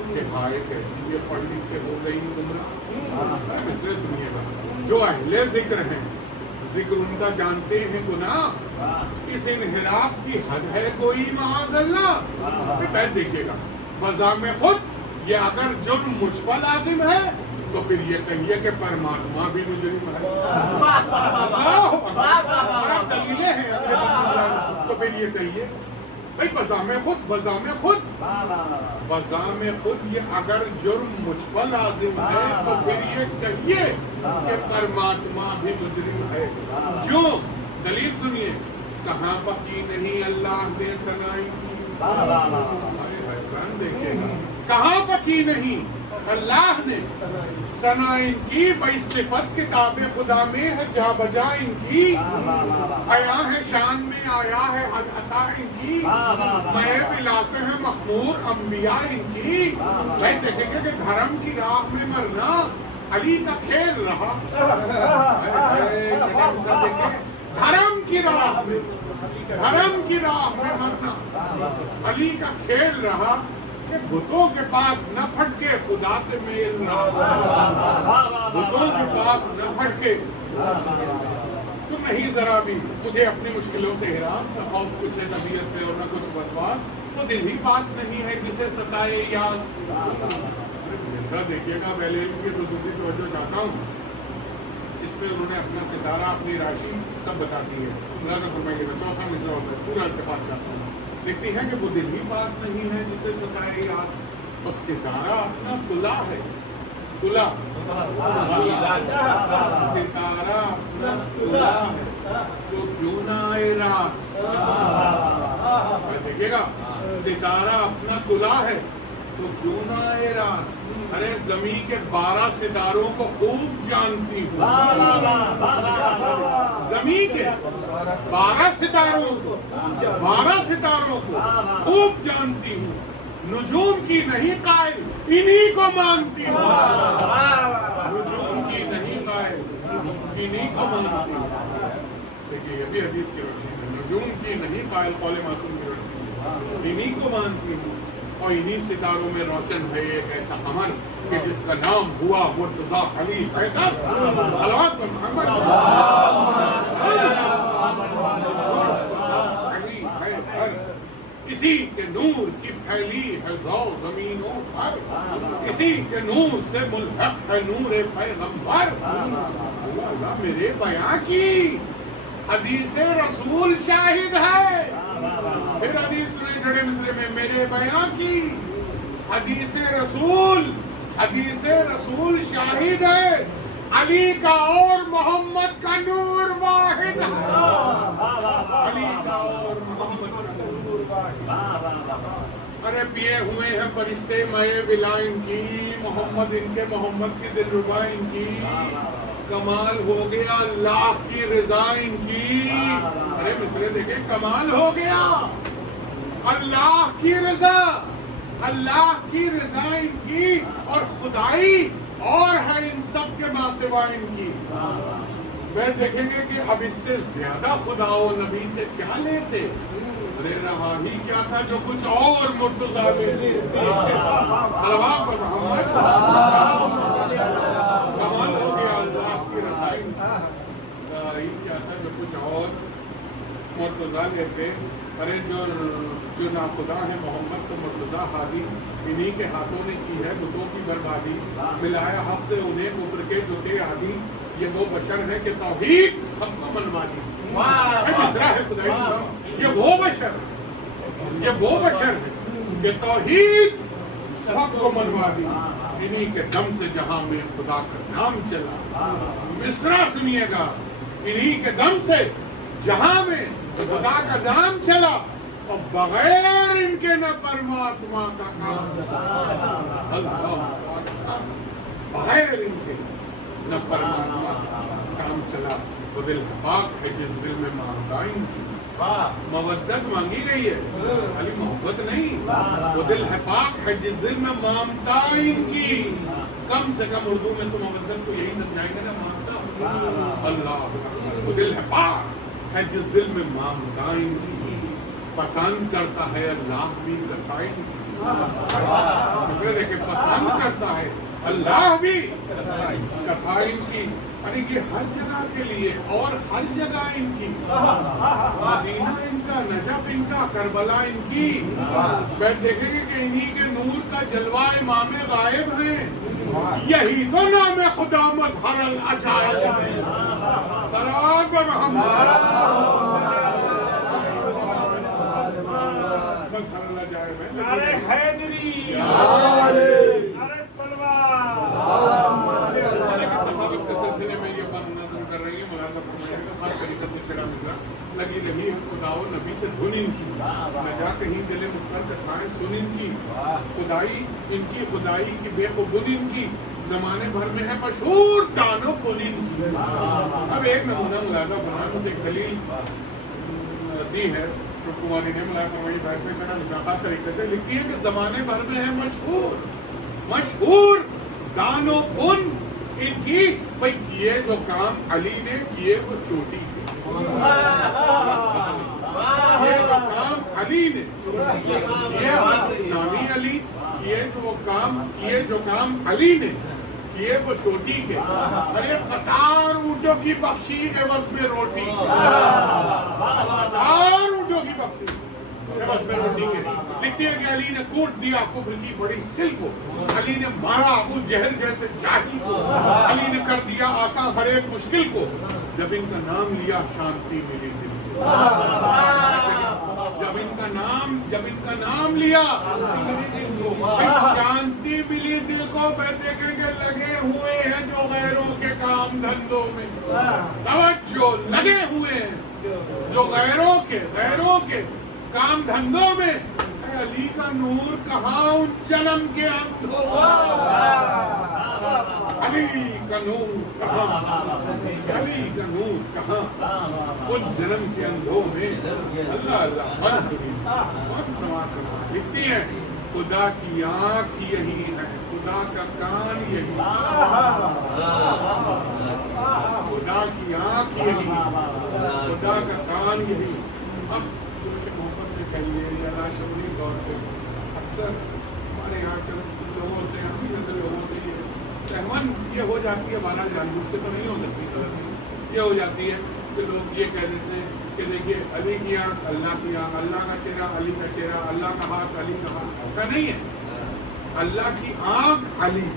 کہ ہائے کیسی یہ پڑھ لکھ کے ہو گئی گمراہ۔ مصرے سنیے گا، جو اہل ذکر ہیں، ذکر ان کا جانتے ہیں گناہ، اس انحراف کی حد ہے کوئی معاذ اللہ۔ بیت دیکھیے گا، بذات خود یہ اگر جرم مجھ پر لازم ہے تو پھر یہ کہیے کہ پرماتما بھی مجرم ہے، دلیلیں ہیں اگلے تو پھر یہ کہیے بھائی بذام خود یہ اگر جرم مجھ پر لازم ہے تو پھر یہ کہیے کہ پرماتما بھی مجرم ہے۔ جو دلیل سنیے، کہاں پکی نہیں اللہ نے ثنائی کی، دیکھیے کہاں پکی نہیں اللہ نے ثنائی کی، بھائی صفت کتاب خدا میں ہے جا بجا ان کی، آیا ہے شان میں آیا ہے عطا ان کی، میں بلاسے ہیں مخمور انبیاء ان کی۔ بھائی دیکھیں گے کہ دھرم کی راہ میں مرنا علی کا کھیل رہا، دھرم کی راہ میں مرنا علی کا کھیل رہا، کہ بتوں کے پاس نہ پھٹکے خدا سے میل رہا، بتوں کے پاس نہ پھٹکے تو نہیں ذرا بھی مجھے اپنی مشکلوں سے ہراس، نہ خوف کچھ ہے طبیعت پہ اور نہ کچھ وسواس، تو دل ہی پاس نہیں ہے جسے ستائے یاس۔ دیکھیے گا، پہلے کی خصوصی توجہ چاہتا ہوں، اس پہ انہوں نے اپنا ستارہ اپنی راشی سب بتاتی ہے، مولانا فرمائیے گا چوتھا مصرع ہوتا ہے، پورا اتفاق چاہتا ہوں، دیکھتی ہے کہ وہ دل ہی پاس نہیں ہے جسے ستائے یاس، اور ستارہ اپنا تلا ہے، تلا ستارہ اپنا تلا ہے تو کیوں نہ آئے راس۔ دیکھیے گا، ستارہ اپنا تلا ہے تو کیوں نہ آئے راس، ارے زمین کے 12 ستاروں کو خوب جانتی ہوں، زمین کے 12 ستاروں کو خوب جانتی ہوں، نجوم کی نہیں قائل انہی کو مانتی ہوں، نجوم کی نہیں قائل انہی کو مانتی ہوں۔ دیکھیے یہ بھی حدیث کی روشنی ہے، نجوم کی نہیں قائل، قول معصوم کی روشنی انہی کو مانتی ہوں، اور انہی ستاروں میں روشن ہے ایک ایسا قمر کہ جس کا نام ہوا مرتضیٰ علی حیدر، صلوات پر محمد، علی حیدر، اسی کے نور کی پھیلی ہے زو زمینوں پر، اسی کے نور سے ملحق ہے نور پیغمبر۔ اللہ میرے بیان کی حدیث رسول شاہد ہے، پھر حدیث سنے چھڑے مصرے میں، میرے بیان کی حدیث رسول شاہد ہے، علی کا اور محمد کا نور واحد ہے، علی کا اور محمد کا نور واحد۔ ارے پیے ہوئے ہیں فرشتے مئے بلا ان کی، محمد ان کے محمد کی دلربا ان کی، کمال ہو گیا اللہ کی رضا ان کی۔ ارے مصرے دیکھیں، کمال ہو گیا اللہ کی رضا، اللہ کی رضا ان کی اور خدائی اور ہے ان سب کے ماں سوا ان کی۔ میں دیکھیں گے کہ اب اس سے زیادہ خدا و نبی سے کیا لیتے، لے رہا ہی کیا تھا جو کچھ اور مرتضیٰ لیتے۔ صلوات پر محمد، کمال ہو گیا اللہ کی رضائی، ہی کیا تھا جو کچھ اور مرتضیٰ لیتے۔ ارے جو ناخدا ہے محمد تو مرتضیٰ ہادی، انہی کے ہاتھوں نے کی ہے بتوں کی بربادی، ملایا حق سے انہیں کفر کے جو تھے عادی، یہ وہ بشر ہے کہ توحید سب کو منوا دی۔ مصرع ہے خدائی قسم، یہ وہ بشر ہے کہ توحید سب کو منوا دی، انہی کے دم سے جہاں میں خدا کا نام چلا۔ مصرع سنیے گا، انہی کے دم سے جہاں میں خدا کا نام چلا، اور بغیر ان کے نہ پرماتما کا کام چلا۔ اللہ، بغیر ان کے نہ پرماتما کا کام چلا۔ وہ دل پاک ہے جس دل میں مانگتا ان کی مودت مانگی گئی ہے، خالی محبت نہیں، وہ دل ہے پاک ہے جس دل میں مامتا ان کی۔ کم سے کم اردو میں تو مودت کو یہی سمجھائیں گے نا، مامتا۔ اللہ، وہ دل ہے پاک ہے جس دل میں مامتا ان کی، پسند کرتا ہے اللہ بھی کتھا ان کی۔ دوسرے دیکھیں، پسند کرتا ہے اللہ بھی کتھا ان کی، یعنی کہ ہر جگہ کے لیے اور ہر جگہ ان کی، مدینہ ان کا، نجف ان کا، کربلا ان کی۔ میں دیکھیں گے کہ انہی کے نور کا جلوہ امام غائب ہے، یہی تو نام خدا مظہر العجائب۔ صلوات پر محمد، مظہر العجائب ہے۔ نعرہ حیدری، نعرہ سلوات۔ صحابت کے سلسلے میں یہ بات نظم کر رہی ہے، ملازم فرمائے گا خاص طریقے سے چڑھا مصرع لگی لگی خدا و نبی سے دھن ان کی، نہ جا کہیں دل مستر کٹھائیں سن ان کی، خدائی ان کی، خدائی کی بے خبن ان کی، زمانے بھر میں ہے مشہور دان و کن ان کی۔ اب ایک نمونہ ملازم فرمائے سے ایک دلیل دی ہے کماری نے، ملازم فرمائی بھائی پہ چڑھا مصرع خاص طریقے سے لکھتی ہے کہ زمانے بھر میں ہے مشہور دان و کن ان کی، بھئی کیے جو کام علی نے کیے وہ چوٹی کے، کیے جو کام علی نے کیے وہ نامی علی، کیے جو کام علی نے کیے وہ چوٹی کے، ارے قطار اونٹوں کی بخشی عوض میں روٹی کے، قطار اونٹوں کی بخشی عوض میں روٹی کے۔ لکھتی ہے کہ علی نے کوٹ دیا کفر کی بڑی سل کو، علی نے مارا ابو جہل جیسے جاہل کو، علی نے کر دیا آسان ہر ایک مشکل کو، جب ان کا نام لیا شانتی ملی دل کو، جب ان کا نام لیا شانتی ملی دل کو۔ میں دیکھیں گے لگے ہوئے ہیں جو غیروں کے کام دھندوں میں، توجہ، لگے ہوئے ہیں جو غیروں کے کام دھندوں میں، علی کا نور کہاں ان جنم کے اندھوں، علی کا نور کہاں، علی کا نور کہاں ان جنم کے اندھوں میں۔ اللہ اللہ، من سنی، من سما کر لکھتی ہے، خدا کی آنکھ یہی ہے، خدا کا کان یہی، خدا کی آنکھ یہی، خدا کا کان یہی۔ اب محبت میں کہیے یا لاشعوری طور پہ اکثر ہمارے یہاں چند لوگوں سے، ہم بھی جیسے لوگوں سے یہ سہمن یہ ہو جاتی ہے، ہمارا جان بوجھ کے تو نہیں ہو سکتی غلطی، یہ ہو جاتی ہے کہ لوگ یہ کہہ دیتے ہیں کہ دیکھیے علی کی آنکھ اللہ کی آنکھ، اللہ کا چہرہ علی کا چہرہ، اللہ کا ہاتھ علی کا ہاتھ، ایسا نہیں ہے۔ اللہ کی آنکھ علی،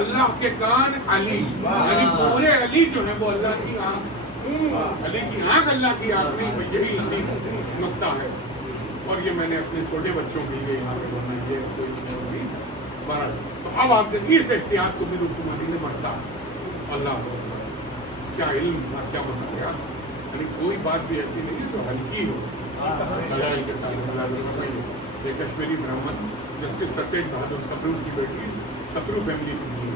اللہ کے کان علی، یعنی پورے علی جو ہے وہ اللہ کی آنکھ، علی کی آنکھ اللہ کی آنکھ نہیں، یہی لطیف نقطہ ہے۔ اور یہ میں نے اپنے چھوٹے بچوں کے لیے یہاں پہ بولنا، یہ کوئی بڑا، تو اب آپ سے اس احتیاط کو بھی رکمانی نے برتا۔ اللہ کیا علم، کیا بتایا، یعنی کوئی بات بھی ایسی نہیں ہے جو ہلکی ہو۔ دلائل کے ساتھ ایک کشمیری برہمن جسٹس ستیج بہادر سپرو کی بیٹی، سپرو فیملی کی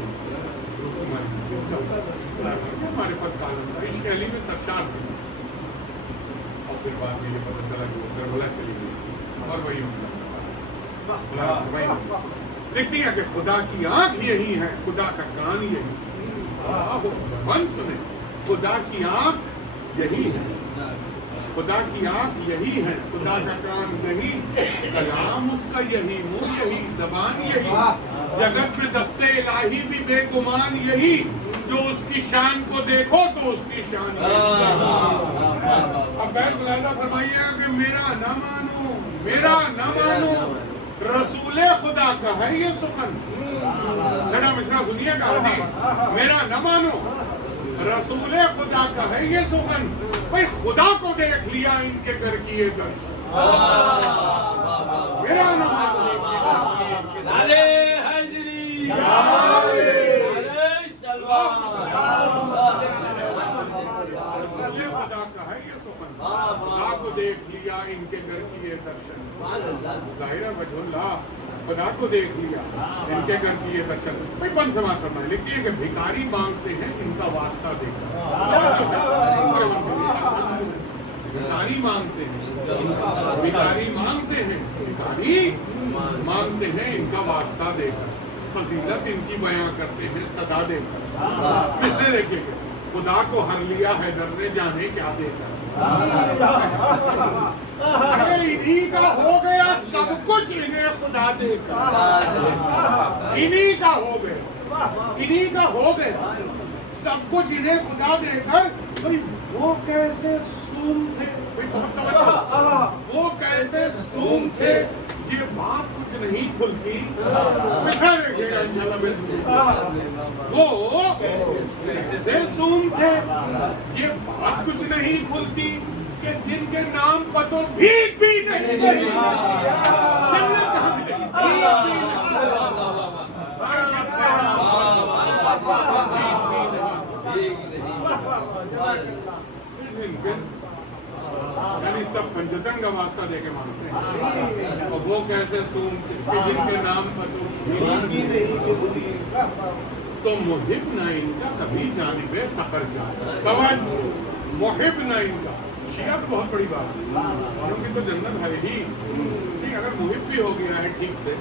ہمارے پاس کالم تھا، عشق علی میں سرشار تھی، اور پھر بعد میں یہ پتہ چلا کہ وہ کربلا چلی گئی، اور وہی لکھتی ہے کہ خدا کی آنکھ یہی ہے، خدا کا کان یہی، من سنیں، خدا کی آنکھ یہی ہے، خدا کی آنکھ یہی ہے، خدا کا کان نہیں، کلام اس کا یہی، منہ یہی، زبان یہی، جگت میں دست الہی بھی بے گمان یہی، جو اس کی شان کو دیکھو تو اس کی شان یہی۔ اب بیت ملاحظہ فرمائیے کہ میرا نہ مانو، میرا نہ مانو، رسول خدا کا ہے یہ سخن۔ چھٹا مصرع سنیے گا حدیث، میرا نہ مانو، رسول خدا کا ہے یہ سخن، بھئی خدا کو دیکھ لیا ان کے گھر کی یہ درشن۔ میرا نہ مانو، نعرہ حیدری، رسول خدا کا ہے یہ سخن، خدا کو دیکھ لیا ان کے گھر کی یہ درشن۔ ظاہر ہے وجہ اللہ، خدا کو دیکھ لیا ان کے گھر کی یہ درشن۔ بھئی بن سماعت فرمائے، لکھتی ہے کہ بھکاری مانگتے ہیں ان کا واسطہ دے کر، بھکاری مانگتے ہیں، بھکاری مانگتے ہیں، بھکاری مانگتے ہیں ان کا واسطہ دے کر، فضیلت ان کی بیان کرتے ہیں صدا دے کر۔ مصرع دیکھیں گے، خدا کو ہر لیا حیدر نے جانے کیا دے کر، ارے انہی کا ہو گیا سب کچھ انہیں خدا دے کر، انہی کا ہو گیا، انہی کا ہو گیا سب کچھ انہیں خدا دے کر۔ بھئی وہ کیسے سوم تھے، بھئی بہت توجہ، وہ کیسے سوم تھے یہ بات کچھ نہیں کھلتی، مصرع دیکھیے گا انشاءاللہ بے، وہ کیسے سوم تھے یہ بات کچھ نہیں کھلتی کہ جن کے نام پر تو بھیک بھی نہیں ملی، جنت کہاں ملے گی؟ یعنی سب پنجتن کا واسطہ دے کے مانگتے ہیں، اور وہ کیسے سوم کہ جن کے نام پر تو بھیک بھی نہیں ملتی، تو محب نہ ان کا کبھی جانب سقر جائے۔ توجہ، محب نہ ان کا، شیعہ تو بہت بڑی بات ہے، اور ان کی تو جنت ہے ہی، لیکن اگر محب بھی ہو گیا ہے ٹھیک سے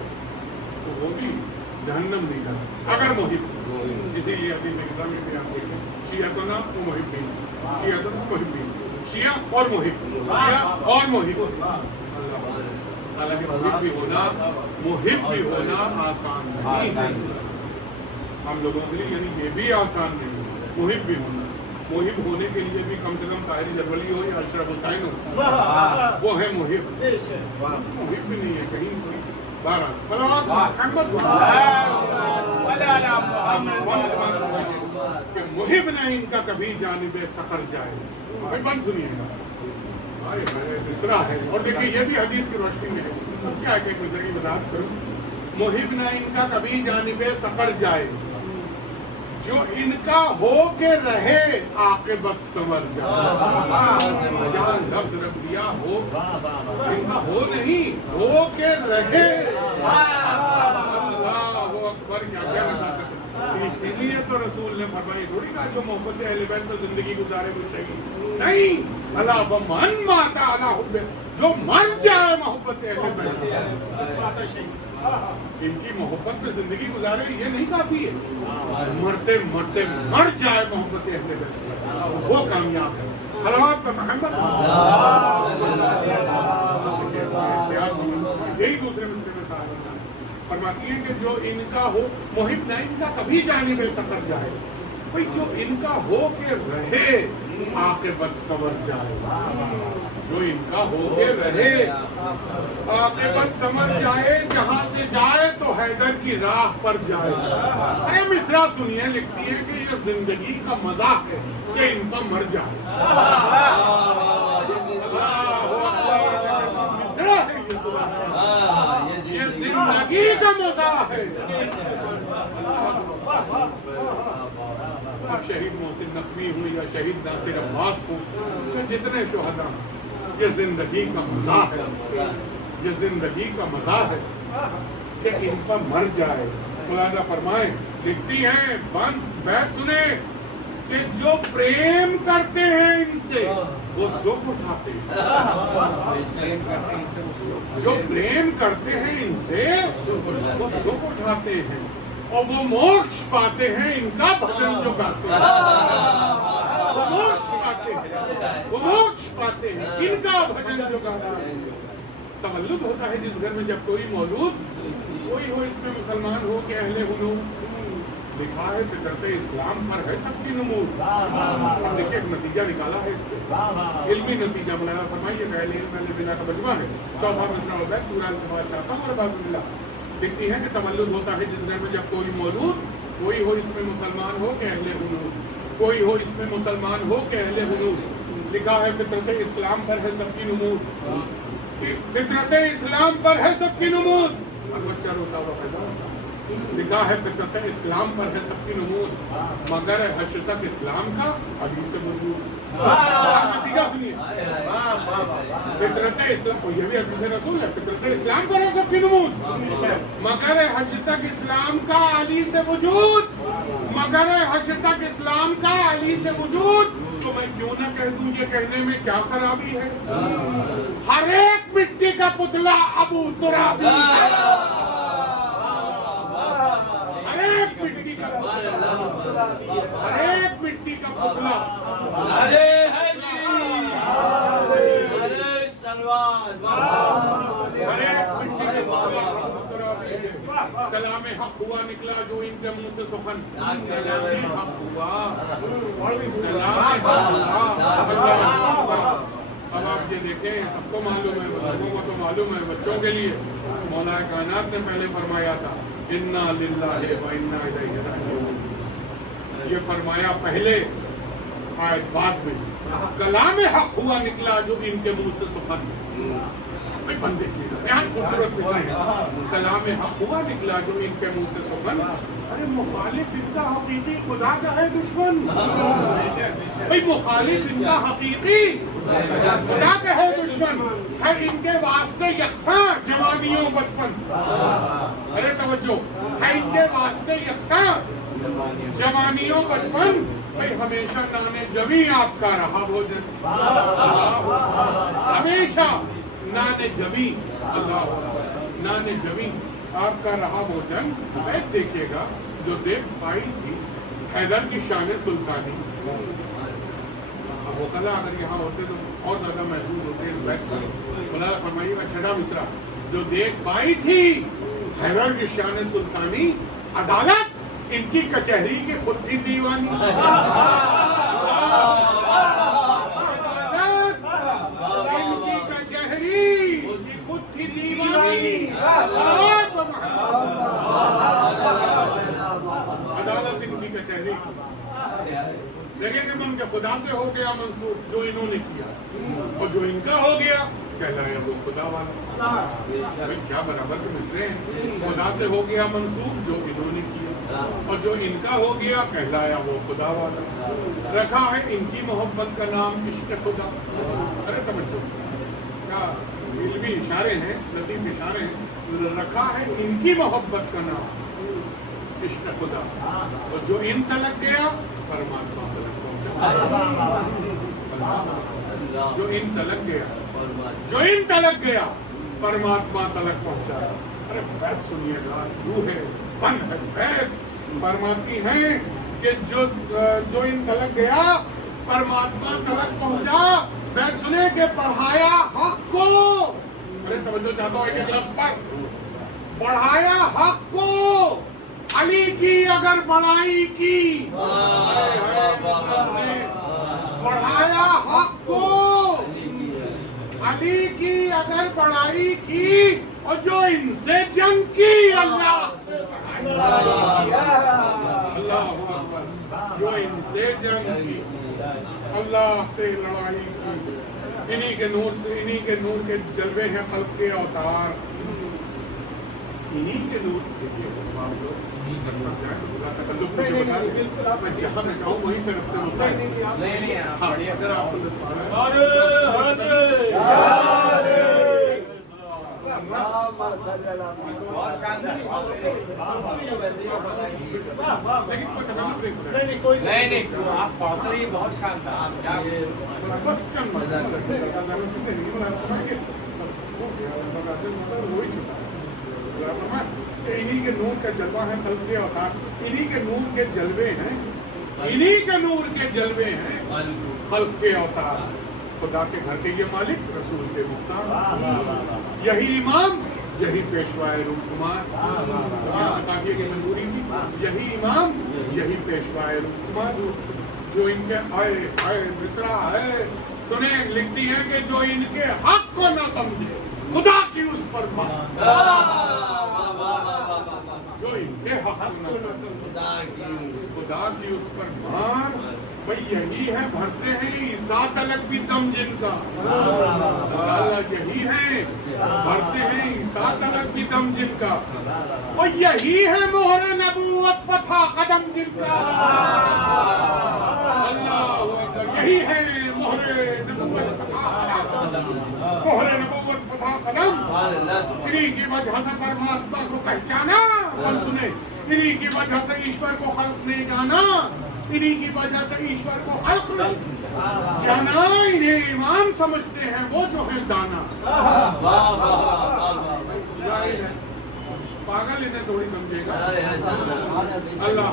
تو وہ بھی جہنم نہیں جا سکتا اگر محب۔ اسی لیے حدیث اقصا میں بھی آپ دیکھیں، شیعہ تو نہ تو محب بھی، شیعہ تو محب بھی، شیعہ اور محب، شیعہ اور محب۔ حالانکہ محب بھی ہونا آسان نہیں ہے ہم لوگوں کے لیے، یعنی یہ بھی آسان نہیں ہے محب بھی ہونا۔ محب ہونے کے لیے بھی کم سے کم طاہری جبلی ہو یا اشرف حسین ہو، وہ ہے محب، محب بھی نہیں ہے کہیں کوئی۔ بارہ صلوات محمد کہ محب نہ ان کا کبھی جانب سقر جائے۔ بھائی بند سنیے گا، مصرع ہے، اور دیکھیں یہ بھی حدیث کی روشنی میں ہے، اب کیا ہے کہ ایک مصرع کی وضاحت کروں۔ محب نہ ان کا کبھی جانب سقر جائے، جو ان کا ہو کے رہے عاقبت سنور جائے۔ جہاں لفظ رکھ دیا ہو، ان کا ہو نہیں، ہو کے رہے۔ اللہ اکبر، کیا کہنا چاہتے ہیں۔ اسی لیے تو رسول نے فرمایا تھوڑی کہا جو محبت اہل بیت میں زندگی گزارے وہ شہید نہیں، اللہ بمن مات علی حب، جو مر جائے محبت اہل بیت، ان کی محبت میں زندگی گزارے یہ نہیں کافی ہے، مرتے مرتے مر جائے محبت اہل بیت، وہ کامیاب ہے۔ صلوات پر محمد، یہی دوسرے مصرع میں کہا جاتا ہے، فرماتی ہے کہ جو ان کا ہو، محب نہ ان کا کبھی جانب سقر جائے، بھئی جو ان کا ہو کے رہے عاقبت سنور جائے، جو ان کا ہو کے رہے عاقبت سنور جائے، جہاں سے جائے تو حیدر کی راہ پر جائے۔ اے مصرع سنیے، لکھتی ہے کہ یہ زندگی کا مذاق ہے کہ ان کا مر جائے۔ مصرع ہے یہ زندگی کا مذاق ہے۔ اب شہید محسن نقوی ہوں یا شہید ناصر عباس ہوں یا جتنے شہداء ہیں، یہ زندگی کا مزاح ہے، یہ زندگی کا مزاح ہے کہ ان پر مر جائے۔ خلاصہ فرمائیں، لکھتی ہیں بیت سنیں کہ جو پریم کرتے ہیں ان سے وہ سکھ اٹھاتے ہیں، جو پریم کرتے ہیں ان سے وہ سکھ اٹھاتے ہیں، اور وہ موکش پاتے ہیں ان کا بھجن جو گاتے ہیں، وہ موکش پاتے ہیں، وہ موکش پاتے ہیں ان کا بھجن جو گاتے ہیں۔ تولد ہوتا ہے جس گھر میں جب کوئی مولود، کوئی ہو اس میں مسلمان ہو کہ اہل حنوف، لکھا ہے فطرت اسلام پر ہے سب کی نمود۔ اب دیکھیں ایک نتیجہ نکالا ہے اس سے، علمی نتیجہ بنایا۔ فرمائیے پہلے علم اہل بنا کا مجمع ہے، چوتھا مصرع ہوتا ہے پورا التفات چاہتا ہوں اور بات اللہ لکھتی ہے کہ تولد ہوتا ہے جس گھر میں جب کوئی مولود، کوئی ہو اس میں مسلمان ہو کہ اہل حنوف، کوئی ہو اس میں مسلمان ہو کہ اہل حنوف، لکھا ہے فطرت اسلام پر ہے سب کی نمود، فطرت اسلام پر ہے سب کی نمود، اور بچہ روتا ہوا پیدا ہوتا ہے۔ لکھا ہے فطرت اسلام پر ہے سب کی نمود، مگر حشر تک اسلام کا حدیث سے موجود۔ نتیجہ سنیے، فطرت اسلام، یہ بھی حدیث رسول ہے، فطرت اسلام پر ہے سب کی نمود، مگر حشر تک اسلام کا علی سے وجود، مگر حشر تک اسلام کا علی سے وجود۔ تو میں کیوں نہ کہہ دوں یہ کہنے میں کیا خرابی ہے؟ ہر ایک مٹی کا پتلا ابو ترابی ہے، ہر ایک مٹی کا پتلا، ہر ایک مٹی کا پتلا، ارے حیدری، ارے سلوان، ہر ایک مٹی کا پتلا ابو ترابی ہے۔ کلام حق ہوا نکلا جو ان کے منہ سے سخن، کلام حق ہوا، کلام حق ہوا۔ اب آپ یہ دیکھیں، سب کو معلوم ہے، بزرگوں کو تو معلوم ہے، بچوں کے لیے مولا کائنات نے پہلے فرمایا تھا انا للہ و انا الیہ راجعون، یہ فرمایا پہلے، آیت بعد میں۔ کلام حق ہوا نکلا جو ان کے منہ سے سخن، بھائی بند دیکھیے گا، بیان خوبصورت مثال ہے، کلام حق ہوا نکلا جو ان کے منہ سے سخن، ارے مخالف ان کا حقیقی خدا کا ہے دشمن، بھائی مخالف ان کا حقیقی خدا کا ہے دشمن، ہے ان کے واسطے یکساں جوانیوں بچپن، ارے توجہ، ہے ان کے واسطے یکساں جوانیوں بچپن، بھائی ہمیشہ نانے جبھی آپ کا رہا بھوجن، ہمیشہ نانے جبھی، اللہ نانے جبھی آپ کا رہا بھوجن۔ دیکھیے گا جو دیکھ پائی تھی حیدر کی شان سلطانی، اب وکلا اگر یہاں ہوتے تو اور زیادہ محسوس ہوتے اس بیت کو۔ مولانا فرمائیے گا چھٹا مصرع، جو دیکھ پائی تھی حیدر کی شان سلطانی، عدالت ان کی کچہری کی خود تھی دیوانی، عدالت ان کی کچہری کی خود تھی دیوانی، عدالت ان کی کچہری۔ دیکھیں کہ ان کے خدا سے ہو گیا منسوب جو انہوں نے کیا، اور جو ان کا ہو گیا کہلایا وہ خدا والا۔ بھائی کیا برابر کے مصرے ہیں، خدا سے ہو گیا منسوب جو انہوں نے کیا، اور جو ان کا ہو گیا کہلایا وہ خدا والا۔ رکھا ہے ان کی محبت کا نام عشق خدا، ارے توجہ کیا علمی اشارے ہیں، لطیف اشارے ہیں، رکھا ہے ان کی محبت کا نام عشق خدا، اور جو ان تلک گیا پرماتما تلک پہنچا، جو ان تلک گیا، جو ان تلک گیا پرماتما تلک پہنچا۔ ارے بیت سنیے گا، روح ہے بن ہے بیت فرماتی ہیں کہ جو ان تلک گیا پرماتما تلک پہنچا۔ بیت سنے کہ پڑھایا حق کو، ارے توجہ چاہتا ہوں ایک لفظ پر، پڑھایا حق کو، علی کی اگر بڑائی کی، پڑھایا حق کو، علی کی اگر بڑائی کی، اور جو ان سے جنگ کی اللہ سے اللہ اکبر، جو ان سے جنگ کی اللہ سے لڑائی کی، انہی کے نور سے، انہی کے نور کے جلوے ہیں خلق کے اوتار، انہی کے نور دیکھیے آپ لوگ کرنا چاہیں تو بلا تکلف مجھے بتا دیں، میں جہاں میں چاہوں وہیں سے رکھتے مسائل۔ ہاں اگر آپ کو ارے حیدری، بہت شاندار لیکن کوئی تکلف نہیں ہوتا ہے۔ نہیں کوئی نہیں آپ پڑھتے ہی بہت شاندار آپ کیا بس چند بس ہو گیا وہی چھٹا ہے۔ انہی کے نور کا جلوہ ہے خلق کے اوتار، انہی کے نور کے جلوے ہیں، انہی کے نور کے جلوے ہیں خلق کے اوتار، خدا کے گھر کے یہ مالک رسول کے مختار، یہی امام یہی پیشوائے روح کمار، کہ مجبوری تھی، یہی امام یہی پیشوائے روح کمار، جو ان کے آئے آئے مصرع ہے سنیں لکھتی ہیں کہ جو ان کے حق کو نہ سمجھے خدا کی اس پر مار، جو ان کے حق کو نہ سمجھے خدا کی اس پر مار، بھئی یہی ہے بھرتے ہیں عیسیٰ تلک بھی دم جن کا، اللہ یہی ہے بھرتے ہیں عیسیٰ تلک بھی دم جن کا، اور یہی ہے مہر نبوت پتھا قدم جن کا، اللہ اکبر، یہی ہے مہر نبوت پتھا قدم، مہر نبوت پتھا قدم، انہی کی وجہ سے پرماتما کو پہچانا، اور سنیں انہی کی وجہ سے ایشور کو خلق نے جانا، انہی کی وجہ سے ایشور کو خلق نے جانا، انہیں ایمان سمجھتے ہیں وہ جو ہے دانا، پاگل انہیں تھوڑی سمجھے گا، اللہ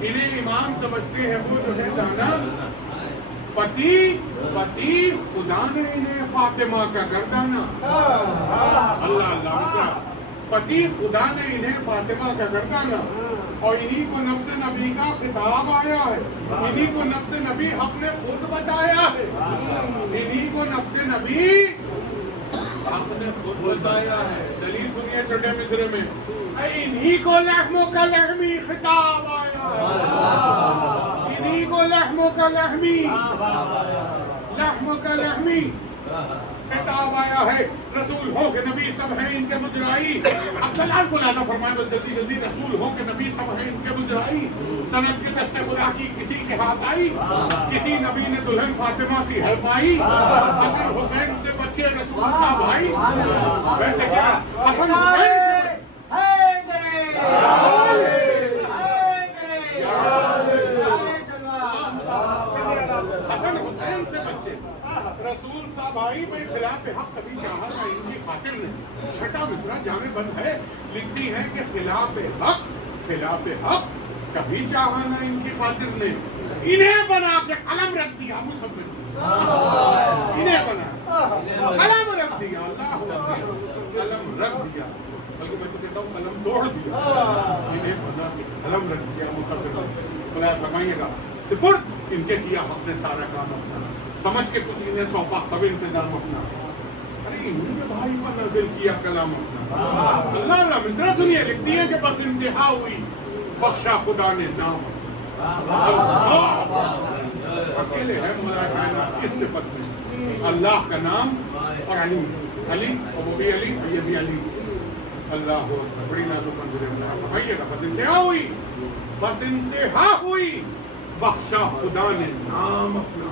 انہیں ایمان سمجھتے ہیں وہ جو ہے دانا، پتی خدا نے انہیں فاطمہ کا گردانا، اللہ اللہ مصرع، پتی خدا نے انہیں فاطمہ کا گردانا، اور انہی کو نفس نبی کا خطاب آیا ہے، انہی کو نفس نبی حق نے خود بتایا ہے، انہی کو نفس نبی حق نے خود بتایا ہے، دلیل سنیے چھٹے مصرے میں، انہی کو لحم کا لحمی خطاب آیا ہے، انہی کو لحم کا لحمی خطاب آیا ہے، رسول ہو کہ نبی سب ہیں ان کے مجرائی، اب دلال کو لازم فرمائے بس جلدی جلدی، رسول ہو کہ نبی سب ہیں ان کے مجرائی، سند کی دست خدا کی کسی کے ہاتھ آئی، کسی نبی نے دلہن فاطمہ سی ہے پائی، حسن حسین سے بچے رسول صاحب بھائی، دیکھیں حسن حسین سے حسن حسین سے بچے رسول صاحب آئی، میں خلاف حق کبھی چاہا نہ ان کی خاطر نے، چھٹا مصرع جامع بند ہے، لکھتی ہے کہ خلاف حق کبھی چاہا نہ ان کی خاطر نے، انہیں بنا کے قلم رکھ دیا مصور، انہیں بنا قلم رکھ دیا، اللہ قلم رکھ دیا، بلکہ میں تو کہتا ہوں قلم توڑ دیا، انہیں بنا کے قلم رکھ دیا مصور، خدا فرمائیے گا سپرد ان کے کیا حق نے سارا کام اپنا، سمجھ کے کچھ انہیں سونپا سب انتظام اپنا، ارے انہوں نے بھائی پر نازل کیا کلام اپنا، اللہ اللہ مصرع سنیے لکھتی ہے کہ بس انتہا ہوئی بخشا خدا نے نام، اکیلے ہے مولا کائنات اس صفت میں، اللہ کا نام اور علی، علی اور وہ بھی علی اور یہ بھی علی، اللہ بڑی نازک منظر اللہ فرمائیے گا بس انتہا ہوئی بخشا خدا نے نام اپنا،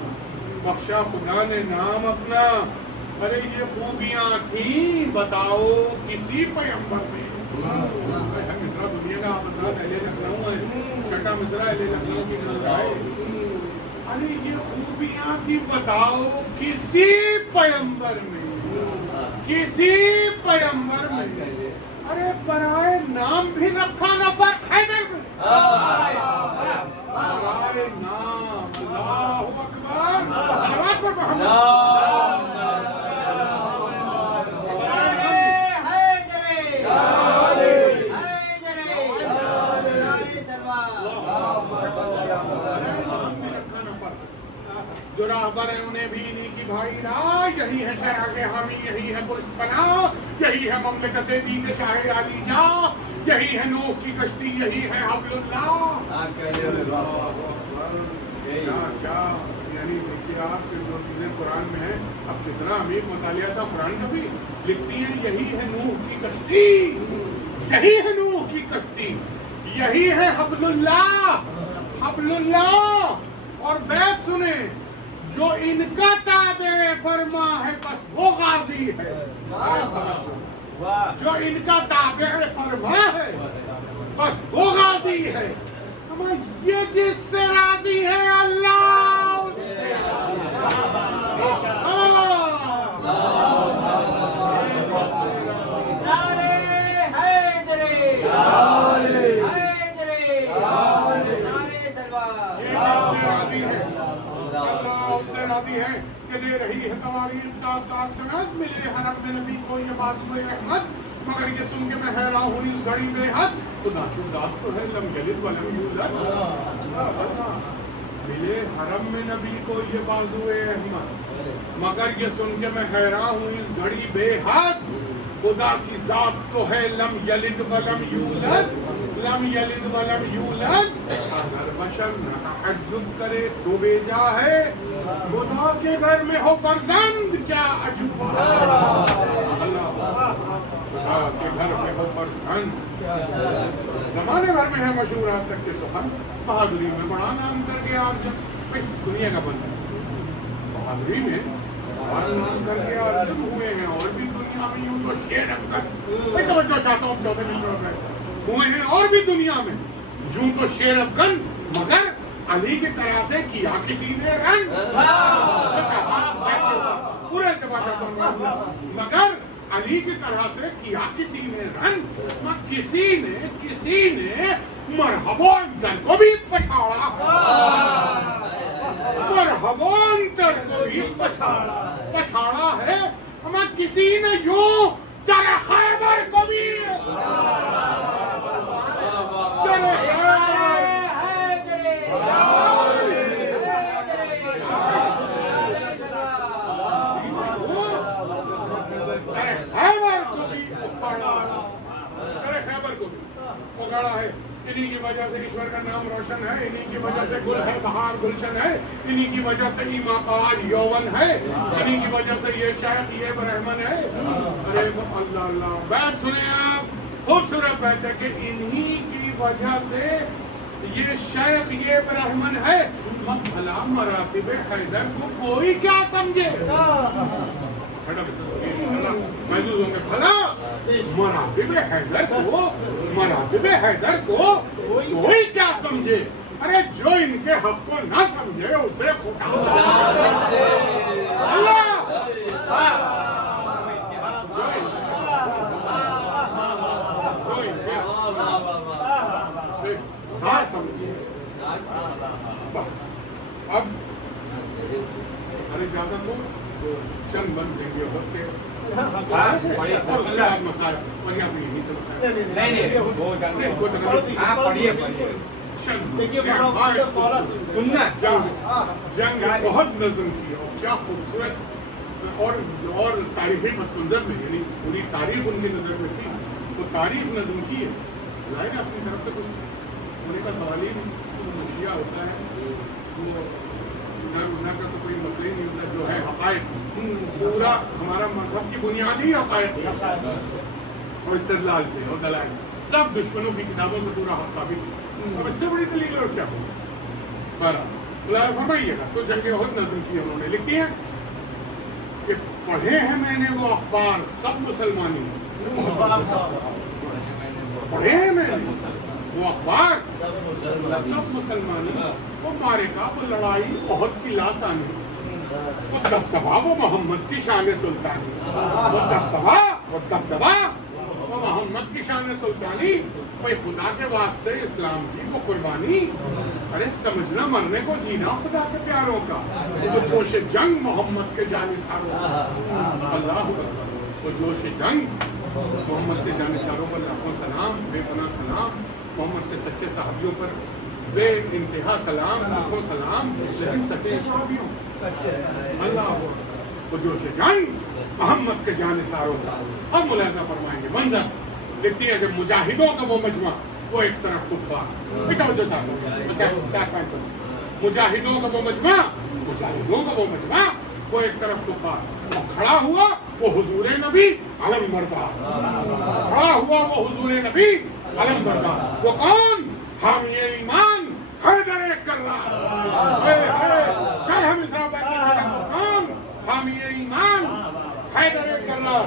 بخشا خدا نے نام اپنا، ارے یہ خوبیاں تھیں بتاؤ کسی پیغمبر میں، مصرع سنیے گا آپ حضرات اہل لکھنؤ ہیں، چھٹا مصرع اہل لکھنؤ کی نظر آئے، ارے یہ خوبیاں تھی بتاؤ کسی پیغمبر میں، کسی پیغمبر میں، ارے برائے نام بھی رکھا نفر حیدر میں، برائے نام، اللہ اکبر، صلوات پر محمد، جو راہبر ہیں انہیں بھی انہی کی بھائی راہ، یہی ہے شرع کے حامی، یہی ہے پشت پناہ، یہی ہے مملکت دی کے شاہ علی جاں، یہی ہے نوح کی کشتی، یہی ہے حبل اللہ، کیا یعنی دیکھیے آپ کے جو چیزیں قرآن میں ہیں، اب کتنا عمیق مطالعہ تھا قرآن کا بھی، لکھتی ہیں یہی ہے نوح کی کشتی، یہی ہے نوح کی کشتی، یہی ہے حبل اللہ، حبل اللہ، اور بیت سنیں جو ان کا تابع فرما ہے بس وہ غازی ہے، جو ان کا تابع فرما ہے بس وہ غازی ہے. یہ جس سے راضی ہے اللہ اس سے راضی ہے کہ دے رہی ہے تمہاری انصاف صاحب سند ملے حرم نبی کو یہ بازو احمد مگر یہ سن کے میں حیران ہوں اس گھڑی بے حد خدا کی ذات تو ہے لم یلد ولم یولد. ملے حرم میں نبی کو یہ بازو احمد مگر یہ سن کے میں حیران ہوں اس گھڑی بے حد خدا کی ذات تو ہے لم یلد ولم یولد لم یلد ولم یولد. اگر بشر نہ تعجب کرے تو بیجا ہے خدا کے گھر میں ہو فرزند کیا عجوبہ. خدا کے گھر میں ہو فرزند زمانے بھر میں ہے مشہور آج تک کے سخن بہادری میں بڑا نام کر کے آج جب سنیے گا بندہ بہادری میں بڑا نام کر کے آج جب ہوئے ہیں اور بھی دنیا میں یوں تو شیر اب تک میں توجہ چاہتا ہوں چوتھے مشروں میں ہوئے ہیں اور بھی دنیا میں یوں تو شیر افغان مگر علی کی طرح سے کیا کسی نے رن پورا التفا چاہتا ہوں مگر علی کی طرح سے کیا کسی نے رن کسی نے مرحبا انتر کو بھی پچھاڑا مرحبا انتر کو بھی پچھاڑا ہے ہمیں کسی نے یوں در خیبر کو بھی اگاڑا ہے. انہی کی وجہ سے ایشور کا نام روشن ہے انہی کی وجہ سے گل ہے بہار گلشن ہے انہی کی وجہ سے ایمان آج یوون ہے انہی کی وجہ سے یہ شیخ یہ برہمن ہے. ارے اللہ اللہ بیت سنیں آپ خوبصورت بیت ہے کہ انہی کی وجہ سے یہ شیخ یہ برہمن ہے. بھلا مراتب حیدر کو کوئی کیا سمجھے محسوس ہوں گے بھلا مراتب حیدر کو کوئی کیا سمجھے. ارے جو ان کے حق کو نہ سمجھے اسے خدا اللہ جو ان کے اسے خدا سمجھے بس. اب ارے اجازت ہو چند بند دیں گے ہوتے اور اس کے بعد مسائل اور یا تو یہیں سے مسائل جنگ بہت نظم کی اور کیا خوبصورت اور تاریخی پس منظر میں یعنی پوری تاریخ ان کی نظر میں تھی وہ تاریخ نظم کی ہے. ظاہر اپنی طرف سے کچھ ہونے کا سوال ہی نہیں. شیعہ ہوتا ہے ادھر کا تو کوئی مسئلہ ہی نہیں ہوتا جو ہے حقائق پورا ہمارا مذہب کی بنیادی حقائق اور استدلال پہ اور دلائل سب دشمنوں کی کتابوں سے پورا حق ثابت. اب اس سے بڑی دلیل اور کیا ہوگا فرمائیے گا. تو جنگ احد نظم کی انہوں نے لکھی ہے کہ پڑھے ہیں میں نے وہ اخبار سب مسلمانی پڑھے ہیں میں نے وہ اخبار سب مسلمانی وہ معرکہ وہ لڑائی احد کی لاسانی وہ دبدبا وہ محمد کی شان سلطانی وہ دبدبا وہ محمد کی شان سلطانی بھائی خدا کے واسطے اسلام کی وہ قربانی. ارے سمجھنا مرنے کو جینا خدا کے پیاروں کا وہ جوش جنگ محمد کے جانثاروں کا اللہ وہ جوش جنگ محمد کے جانثاروں پر لاکھوں سلام بے پناہ سلام محمد کے سچے صحابیوں پر بے انتہا سلام لاکھوں سلام لیکن سچے صحابیوں اللہ وہ جوش جنگ محمد کے جانثاروں کا. اب ملاحظہ فرمائیں گے منظر لکھتی ہے کہ مجاہدوں کا وہ مجمع وہ ایک طرف کفار مجاہدوں کا وہ مجمع وہ ایک طرف کفار کھڑا ہوا وہ حضور نبی علم بردار کھڑا ہوا وہ حضور نبی علم بردار. وہ کون حامی ایمان حیدر کرار چل ہم اسرا وہ کون حامی ایمان حیدر کرار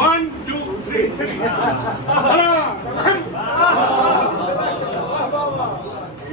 1 2 3 3